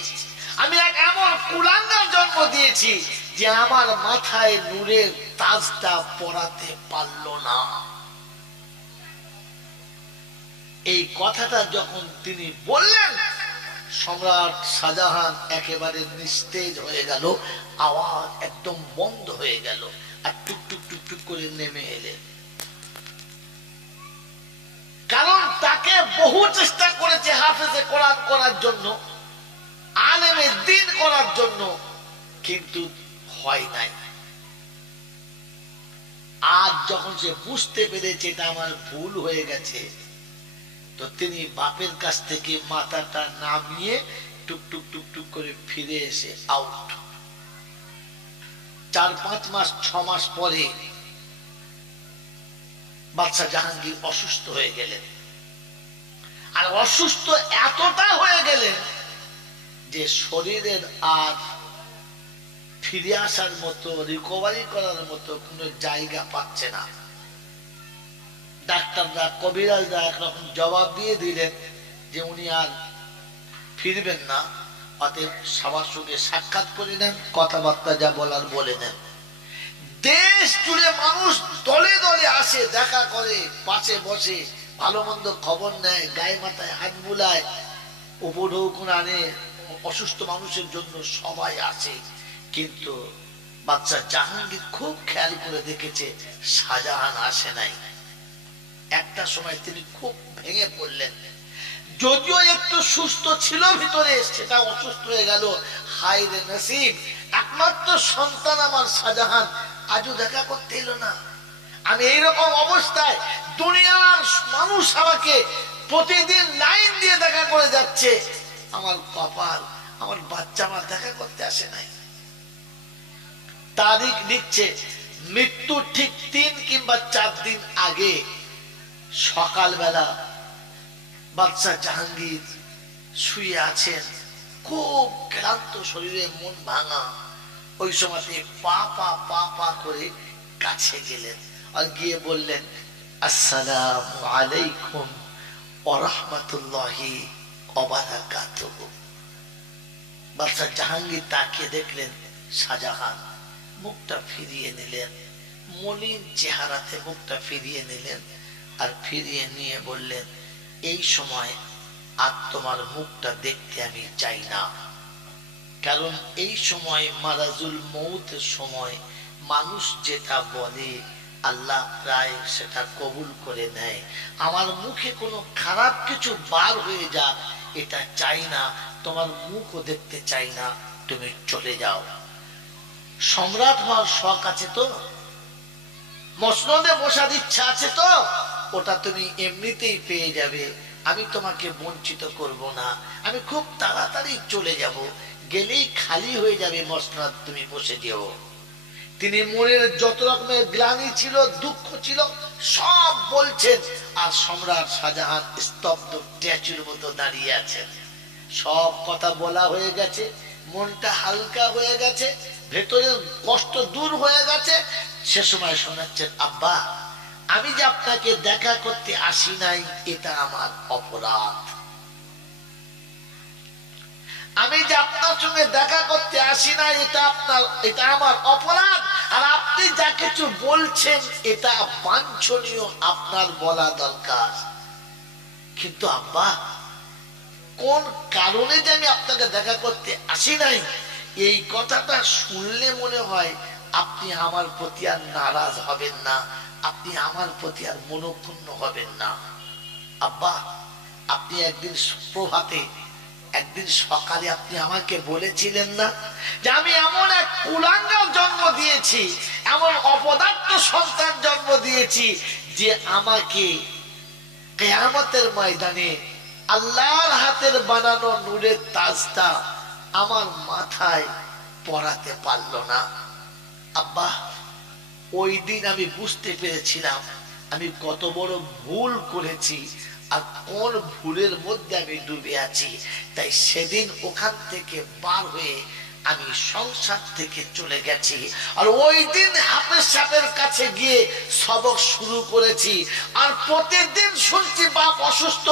আমি এক এমন কুলাঙ্গার জন্ম দিয়েছি যে আমার মাথায় নূরের তাজটা পড়াতে পারলো না। এই কথাটা যখন তিনি বললেন, সম্রাট শাহজাহান একেবারে নিস্তেজ হয়ে গেল, আওয়াজ একদম বন্ধ হয়ে গেল, আর টুকটুক টুকটুক করে নেমে এলেন। কারণ তাকে বহু চেষ্টা করেছে হাফেজে কোরআন করার জন্য, আলেমে দ্বীন করার জন্য, কিন্তু হয় নাই। আজ যখন সে বুঝতে পেরেছে এটা আমার ভুল হয়ে গেছে, তো তিনি বাপের কাছ থেকে মাথাটা নামিয়ে টুকটুক টুকটুক করে ফিরে এসে আউট। 4-5 মাস 6 মাস পরে বাদশাহ জাহাঙ্গীর অসুস্থ হয়ে গেলেন। আর অসুস্থ এতটা হয়ে গেলেন যে শরীরের আর ফিরে আসার মতো, রিকভারি করার মতো কোনো জায়গা পাচ্ছে না। ডাক্তাররা, কবিরাজরা একরকম জবাব দিয়ে দিলেন যে উনি আর ফিরবেন না, অতএব সবার সঙ্গে সাক্ষাৎ করে নেন, কথাবার্তা যা বলার বলে নেন। দেশ জুড়ে মানুষ দলে দলে আসে, দেখা করে, পাশে বসে ভালো মন্দ খবর নেয়, গায়ে মাথায় হাত বুলায়, উপঢৌকন আনে, অসুস্থ মানুষের জন্য সবাই আসে। কিন্তু বাদশাহ জাহাঙ্গীর খুব খেয়াল করে দেখেছে শাহজাহান আসে নাই। একটা সময় তিনি খুব ভেঙে পড়লেন, যদিও একটু সুস্থ ছিল ভিতরে, সেটা অসুস্থ হয়ে গেল। হায় রে নসিব, একমাত্র সন্তান আমার শাহজাহান আজও দেখা করতে এলো না। আমি এইরকম অবস্থায়, দুনিয়ার মানুষ আমাকে প্রতিদিন লাইন দিয়ে দেখা করে যাচ্ছে, আমার কপাল, আমার বাচ্চা আমার দেখা করতে আসে নাই। তারিখ লিখছে, মৃত্যু ঠিক 3 কিংবা 4 দিন আগে সকালবেলা বাদশাহ জাহাঙ্গীর শুয়ে আছেন, খুব ক্লান্ত শরীরে, মন ভাঙা। ওই সময়তে পা পা পা পা করে কাছে গেলেন আর গিয়ে বললেন, আসসালামু আলাইকুম ওয়া রাহমাতুল্লাহি ওয়া বারাকাতুহু। বাদশাহ জাহাঙ্গীর তাকিয়ে দেখলেন শাহজাহান, মুখটা ফিরিয়ে নিলেন, মলিন চেহারাতে মুখটা ফিরিয়ে নিলেন, আর ফিরিয়ে নিয়ে বললেন, এই সময় আর তোমার মুখটা দেখতে আমি চাই না। কারণ এই সময় মারাজুল মৌতের সময় মানুষ যেটা বলে আল্লাহ প্রায় সেটা কবুল করে নেয়। আমার মুখে কোনো খারাপ কিছু বার হয়ে যাক, এটা চাই না, তোমার মুখও দেখতে চাই না, তুমি চলে যাও। সম্রাট হওয়ার শখ আছে তো, মসনদে বসার ইচ্ছা আছে তো, ওটা তুমি এমনিতেই পেয়ে যাবে। আমি তোমাকে বঞ্চিত করব না, আমি খুব তাড়াতাড়ি চলে যাব, গেলেই খালি হয়ে যাবে মসনদ, তুমি বসে যেও। তিনি মনের যত রকমের গ্লানি ছিল, দুঃখ ছিল, সব বলছেন, আর সম্রাট শাহজাহান স্তব্ধ স্ট্যাচুর মতো দাঁড়িয়ে আছেন। সব কথা বলা হয়ে গেছে, মনটা হালকা হয়ে গেছে, ভেতরের কষ্ট দূর হয়ে গেছে। সে সময় শোনাচ্ছেন, আব্বা, আমি যে আপনাকে দেখা করতে আসি নাই, এটা আমার অপরাধ। আমি যে আপনার সঙ্গে দেখা করতে আসি না, এটা আমার অপরাধ। আর আপনি যা কিছু বলছেন এটা বাঞ্ছনীয়, আপনার বলা দরকার। কিন্তু আব্বা, কোন কারণে যে আমি আপনাকে দেখা করতে আসি নাই, এই কথাটা শুনলে মনে হয় আপনি আমার প্রতি আর নারাজ হবেন না, আপনি আমার প্রতি আর মনোক্ষুণ্ণ হবেন না। আব্বা, আপনি একদিন প্রভাতে, একদিন সকালে আপনি আমাকে বলেছিলেন না যে আমি এমন এক কুলাঙ্গার জন্ম দিয়েছি, এমন অপদার্থ সন্তান জন্ম দিয়েছি যে আমাকে কিয়ামতের ময়দানে আল্লাহর হাতের বানানো নূরের তাজটা আমার মাথায় পরাতে পারলো না। আব্বা, ওই দিন আমি বুঝতে পেরেছিলাম আমি কত বড় ভুল করেছি আর কোন ভুলের মধ্যে আমি ডুবে আছি। তাই সেদিন ওখান থেকে বার হয়ে আমি সংসার থেকে চলে গেছি, আর ওই দিন হাফেজ সাহেবের কাছে গিয়ে সবক শুরু করেছি। আর প্রতিদিন শুনছি বাপ অসুস্থ,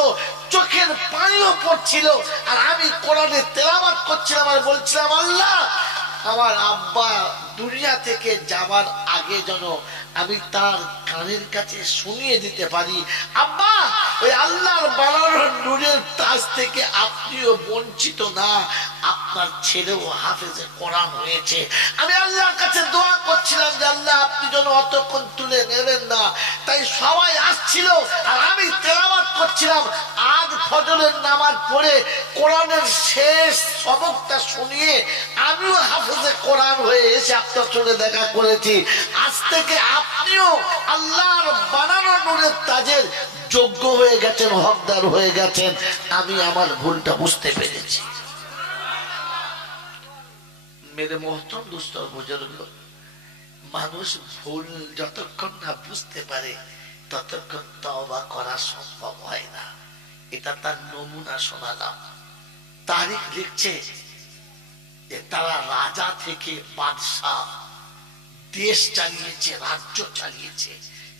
চোখের পানিও পড়ছিল, আর আমি কোরআনের তেলাওয়াত করছিলাম আর বলছিলাম, আল্লাহ, আমার আব্বা দুনিয়া থেকে যাবার আগে যেন আমি তার কানের কাছে শুনিয়ে দিতে পারি, আব্বা ওই আল্লাহর বানানোর নূরের তাজ থেকে আপনিও বঞ্চিত না, আপনার ছেলেও হাফেজে কোরআন হয়েছে। আমি আল্লাহর কাছে দোয়া করছিলাম যে আল্লাহ আপনি যেন অতক্ষণ তুলে নেবেন না। তাই সবাই আসছিল আর আমি তেলাওয়াত করছিলাম। আজ ফজরের নামাজ পড়ে কোরআনের শেষ সবকটা শুনিয়ে আমিও হাফেজে কোরআন হয়ে এসে আপনার সঙ্গে দেখা করেছি। আজ থেকে আপনিও আল্লাহর বানানো নূরের তাজের যোগ্য হয়ে গেছেন, হকদার হয়ে গেছেন। আমি আমার ভুলটা বুঝতে পেরেছি। মেরে মোহতরম দোস্ত বুজুর্গ, মানুষ ভুল যতক্ষণ না বুঝতে পারে ততক্ষণ তওবা করা সম্ভব হয় না। এটা তার নমুনা শোনালাম। তারিখ লিখছে যে তারা রাজা থেকে বাদশাহ, দেশ চালিয়েছে, রাজ্য চালিয়েছে,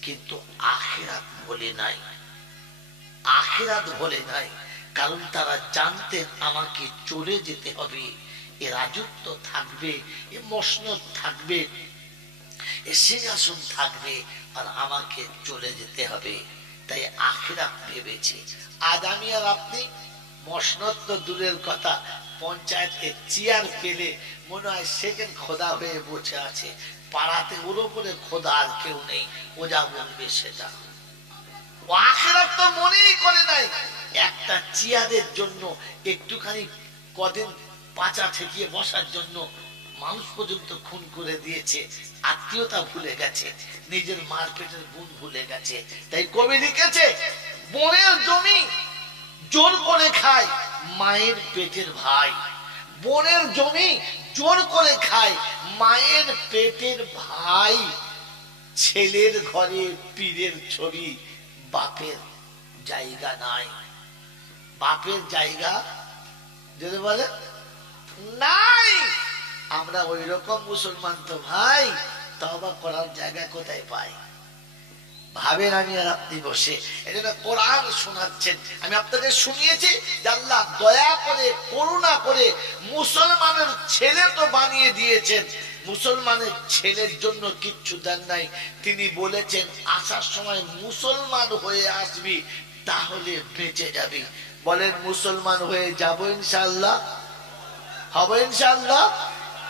কিন্তু আখিরাত ভোলে নাই। আখিরাত ভোলে নাই, কারণ তারা জানতেন আমাকে চলে যেতে হবে, এ রাজত্ব থাকবে, এ মসনদ থাকবে, এ সিংহাসন থাকবে, আর আমাকে চলে যেতে হবে। তাই আখিরাত ভেবেছে। আজ আমি আর আপনি মসনদ তো দূরের কথা, পঞ্চায়েতে চেয়ার পেলে মনে হয় সেকেন্ড খোদা হয়ে বসে আছে। পাড়াতে ওর উপরে খোদা আর কেউ নেই, ও যা বলবে সেটা। ও আখিরাত তো মনেই করে নাই। একটা চেয়ারের জন্য একটুখানি কদিন পাচা ঠেকিয়ে বসার জন্য মানুষ পর্যন্ত খুন করে দিয়েছে, আত্মীয়তা ভুলে গেছে, নিজের মার পেটের গুণ ভুলে গেছে। তাই কবি লিখেছে, বোনের জমি জোর করে খায় মায়ের পেটের ভাই। বোনের জমি জোর করে খায় মায়ের পেটের ভাই। ছেলের ঘরে পীরের ছবি, বাপের জায়গা নাই। বাপের জায়গা যদি বলে নাই। আমরা ওই রকম মুসলমান তো ভাই, তওবা করার জায়গা কোথায় পাই? ভাবেন আমি আর আপনি বসে এজন্য কোরআন শোনাচ্ছেন। আমি আপনাকে শুনিয়েছি যে আল্লাহ দয়া করে করুণা করে মুসলমানের ছেলে তো বানিয়ে দিয়েছেন, মুসলমানের ছেলের জন্য কিচ্ছু দেন নাই। তিনি বলেছেন আসার সময় মুসলমান হয়ে আসবি, তাহলে বেঁচে যাবি। বলেন মুসলমান হয়ে যাব ইনশাআল্লাহ, হবে ইনশাআল্লাহ।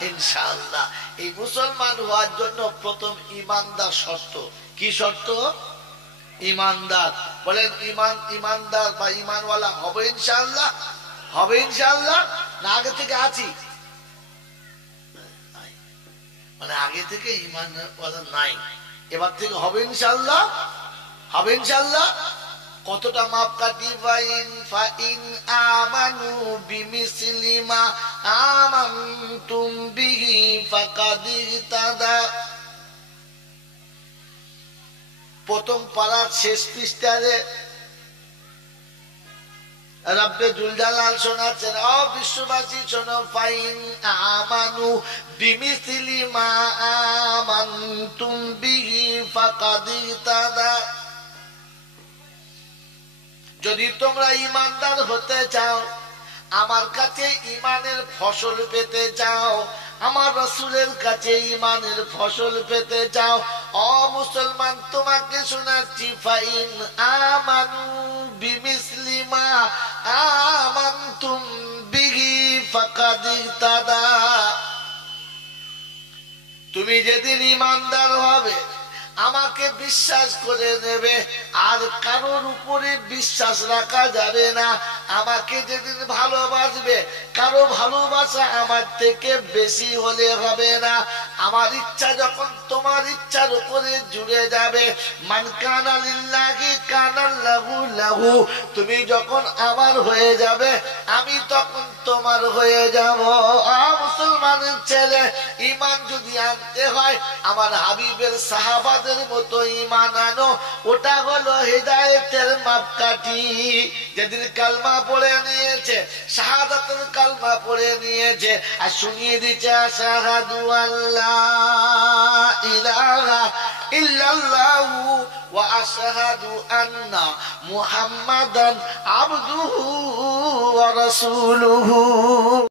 ইনশাআল্লাহ এই মুসলমান হওয়ার জন্য প্রথম ইমানদার শর্ত। কি শর্ত? ইমানদার। বলেন ইমান, ইমানদার বা ইমানওয়ালা হবে ইনশাআল্লাহ, হবে ইনশাআল্লাহ। না আগে থেকে আছি? মানে আগে থেকে ইমানওয়ালা নাই, এবার থেকে হবে ইনশাআল্লাহ, হবে ইনশাআল্লাহ। কতটা মাপ কাটি? ফাইন আমানু বিমিসলি মা আমানতুম বিহি ফাকাদ ইহতাদা। প্রথম পারার শেষ পৃষ্ঠারে রব্বে জুল জালাল শোনাচ্ছেন, ও বিশ্ববাসী শোনো, ফাইন আমানু বিমিসলি মা আমানতুম বিহি ফাকাদ ইহতাদা। যদি তোমরা ইমানদার হতে চাও, আমার কাছে ইমানের ফসল পেতে চাও, আমার রাসূলের কাছে ইমানের ফসল পেতে চাও, ও মুসলমান তোমাকে শোনাচ্ছি, ফাইন আমানু বিমিসলি মা আমানতুম বিহি ফাকাদ ইহতাদা। তুমি যেদিন ইমানদার হবে, আমাকে বিশ্বাস করে নেবে, আর কারোর উপরে বিশ্বাস রাখা যাবে না। আমাকে যেদিন ভালোবাসবে, কারো ভালোবাসা আমার থেকে বেশি হলে হবে না। আমার ইচ্ছা যখন তোমার ইচ্ছার উপরে জুড়ে যাবে, মান কানা লিল্লাহি কানাল্লাহু লাহু। তুমি যখন আমার হয়ে যাবে, আমি তখন তোমার হয়ে যাব। মুসলমানের ছেলে, ঈমান যদি আনতে হয় আমার হাবিবের সাহাবাদের মতো ঈমান আনো। ওটা হলো হিদায়াতের মাপকাঠি। যেদিন কালমা পড়ে নিয়েছে, শাহাদাতের কালমা পড়ে নিয়েছে, আর শুনিয়ে দিচ্ছে আশহাদু আল্লা ইলাহা ইল্লাল্লাহু ওয়া আশহাদু আন্না মুহাম্মাদান আবদুহু ওয়া রাসূলুহু।